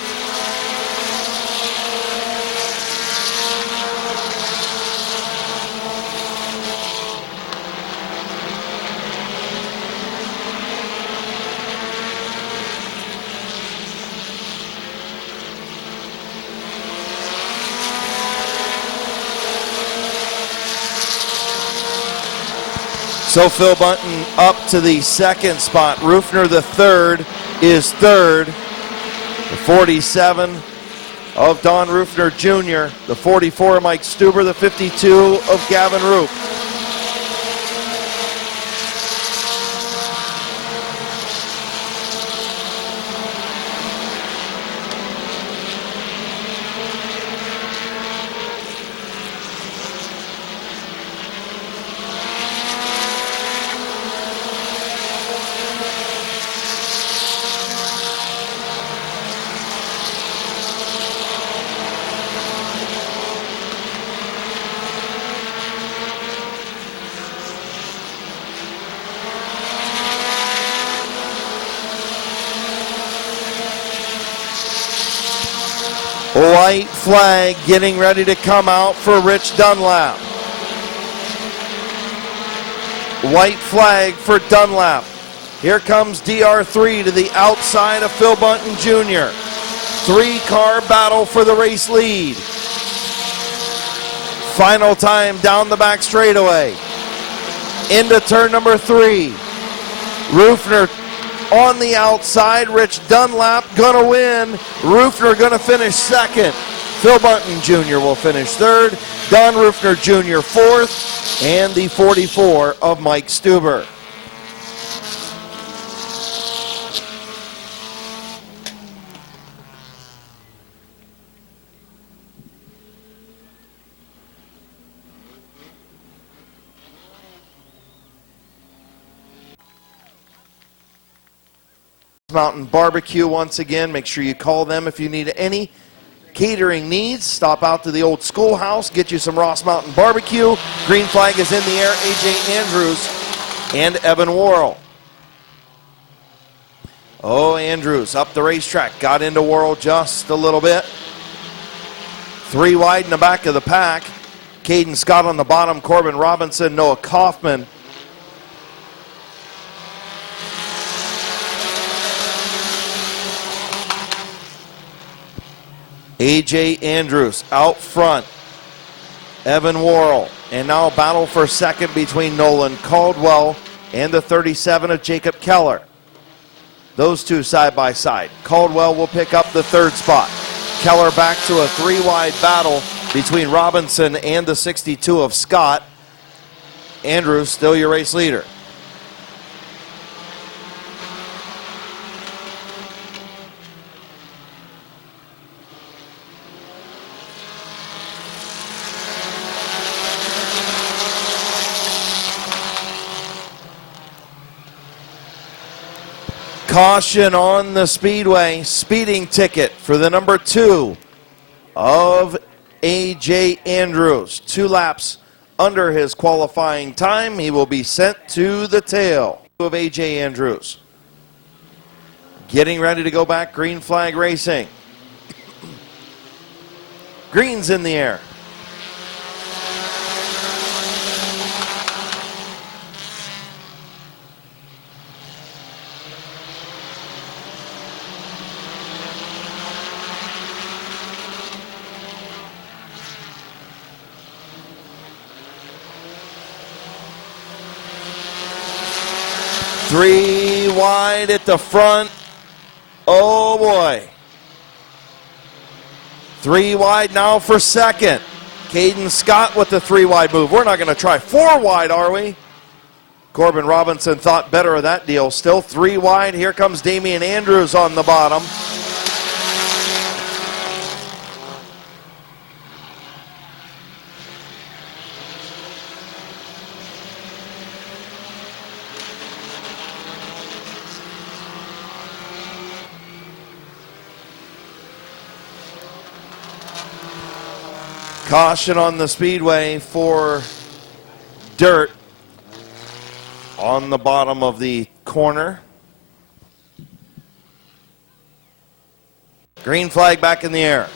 So Phil Bunton up to the second spot. Rufner the third is third. The 47 of Don Rufner Jr., the 44 of Mike Stuber, the 52 of Gavin Roop. White flag getting ready to come out for Rich Dunlap. White flag for Dunlap. Here comes DR3 to the outside of Phil Bunton Jr. 3-car battle for the race lead. Final time down the back straightaway. Into turn number 3. Rufner on the outside. Rich Dunlap gonna win. Rufner gonna finish second. Phil Bunton Jr. will finish third. Don Rufner Jr. fourth. And the 44 of Mike Stuber. Mountain Barbecue once again. Make sure you call them if you need any catering needs. Stop out to the old schoolhouse, get you some Ross Mountain Barbecue. Green flag is in the air. AJ Andrews and Evan Worrell. Oh, Andrews up the racetrack. Got into Worrell just a little bit. 3 wide in the back of the pack. Caden Scott on the bottom. Corbin Robinson, Noah Kaufman. AJ Andrews out front. Evan Worrell. And now a battle for second between Nolan Caldwell and the 37 of Jacob Keller. Those two side by side. Caldwell will pick up the third spot. Keller back to a 3-wide battle between Robinson and the 62 of Scott. Andrews still your race leader. Caution on the speedway. Speeding ticket for the number 2 of AJ Andrews. 2 laps under his qualifying time. He will be sent to the tail of A.J. Andrews. Getting ready to go back, green flag racing. Green's in the air. Three wide at the front. Oh boy. 3 wide now for second. Caden Scott with the 3 wide move. We're not going to try 4 wide, are we? Corbin Robinson thought better of that deal. Still 3 wide. Here comes Damian Andrews on the bottom. Caution on the speedway for dirt on the bottom of the corner. Green flag back in the air.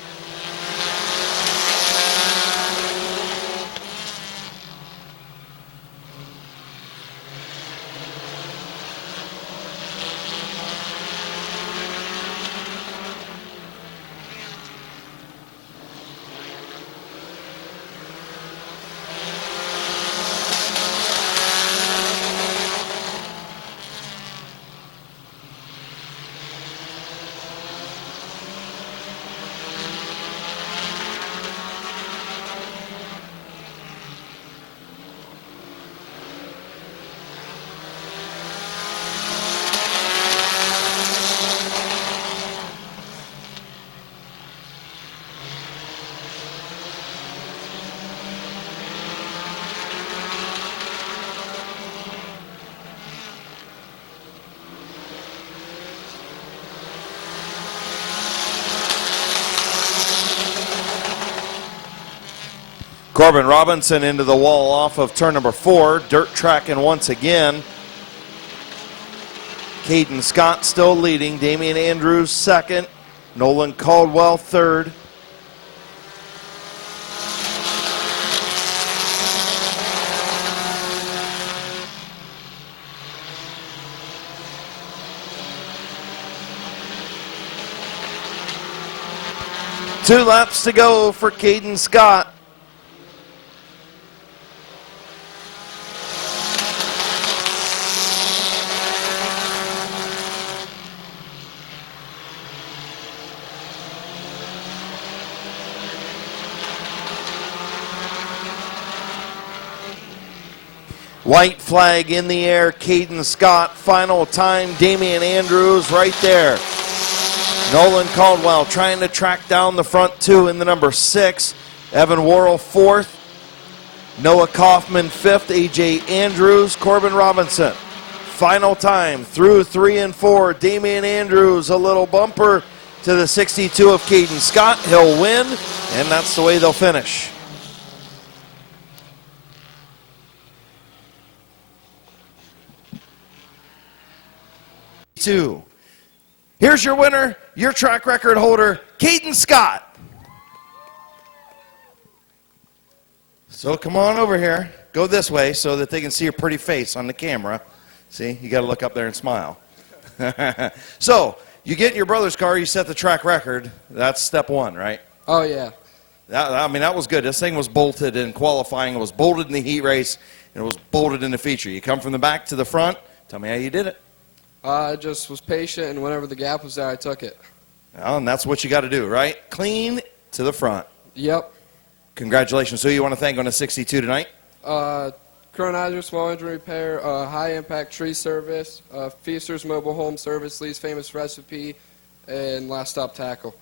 Corbin Robinson into the wall off of turn number 4. Dirt tracking once again. Caden Scott still leading. Damian Andrews second. Nolan Caldwell third. Two laps to go for Caden Scott. White flag in the air, Caden Scott, final time, Damian Andrews right there. Nolan Caldwell trying to track down the front 2 in the number 6. Evan Worrell 4th. Noah Kaufman 5th. A.J. Andrews, Corbin Robinson. Final time through 3 and 4. Damian Andrews, a little bumper to the 62 of Caden Scott. He'll win, and that's the way they'll finish. Here's your winner, your track record holder, Caden Scott. So come on over here. Go this way so that they can see your pretty face on the camera. See, you got to look up there and smile. So you get in your brother's car, you set the track record. That's step 1, right? Oh, yeah. That was good. This thing was bolted in qualifying. It was bolted in the heat race. And it was bolted in the feature. You come from the back to the front. Tell me how you did it. I just was patient, and whenever the gap was there, I took it. Well, and that's what you got to do, right? Clean to the front. Yep. Congratulations. Who you want to thank on the 62 tonight? Chronoizer, small engine repair, high impact tree service, Feaster's mobile home service, Lee's famous recipe, and last stop tackle.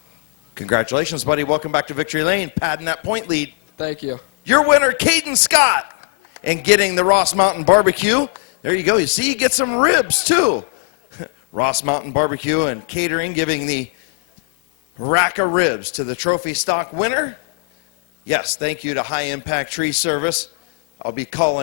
Congratulations, buddy. Welcome back to Victory Lane, padding that point lead. Thank you. Your winner, Caden Scott, and getting the Ross Mountain Barbecue. There you go. You see, you get some ribs, too. Ross Mountain Barbecue and Catering giving the rack of ribs to the trophy stock winner. Yes, thank you to High Impact Tree Service. I'll be calling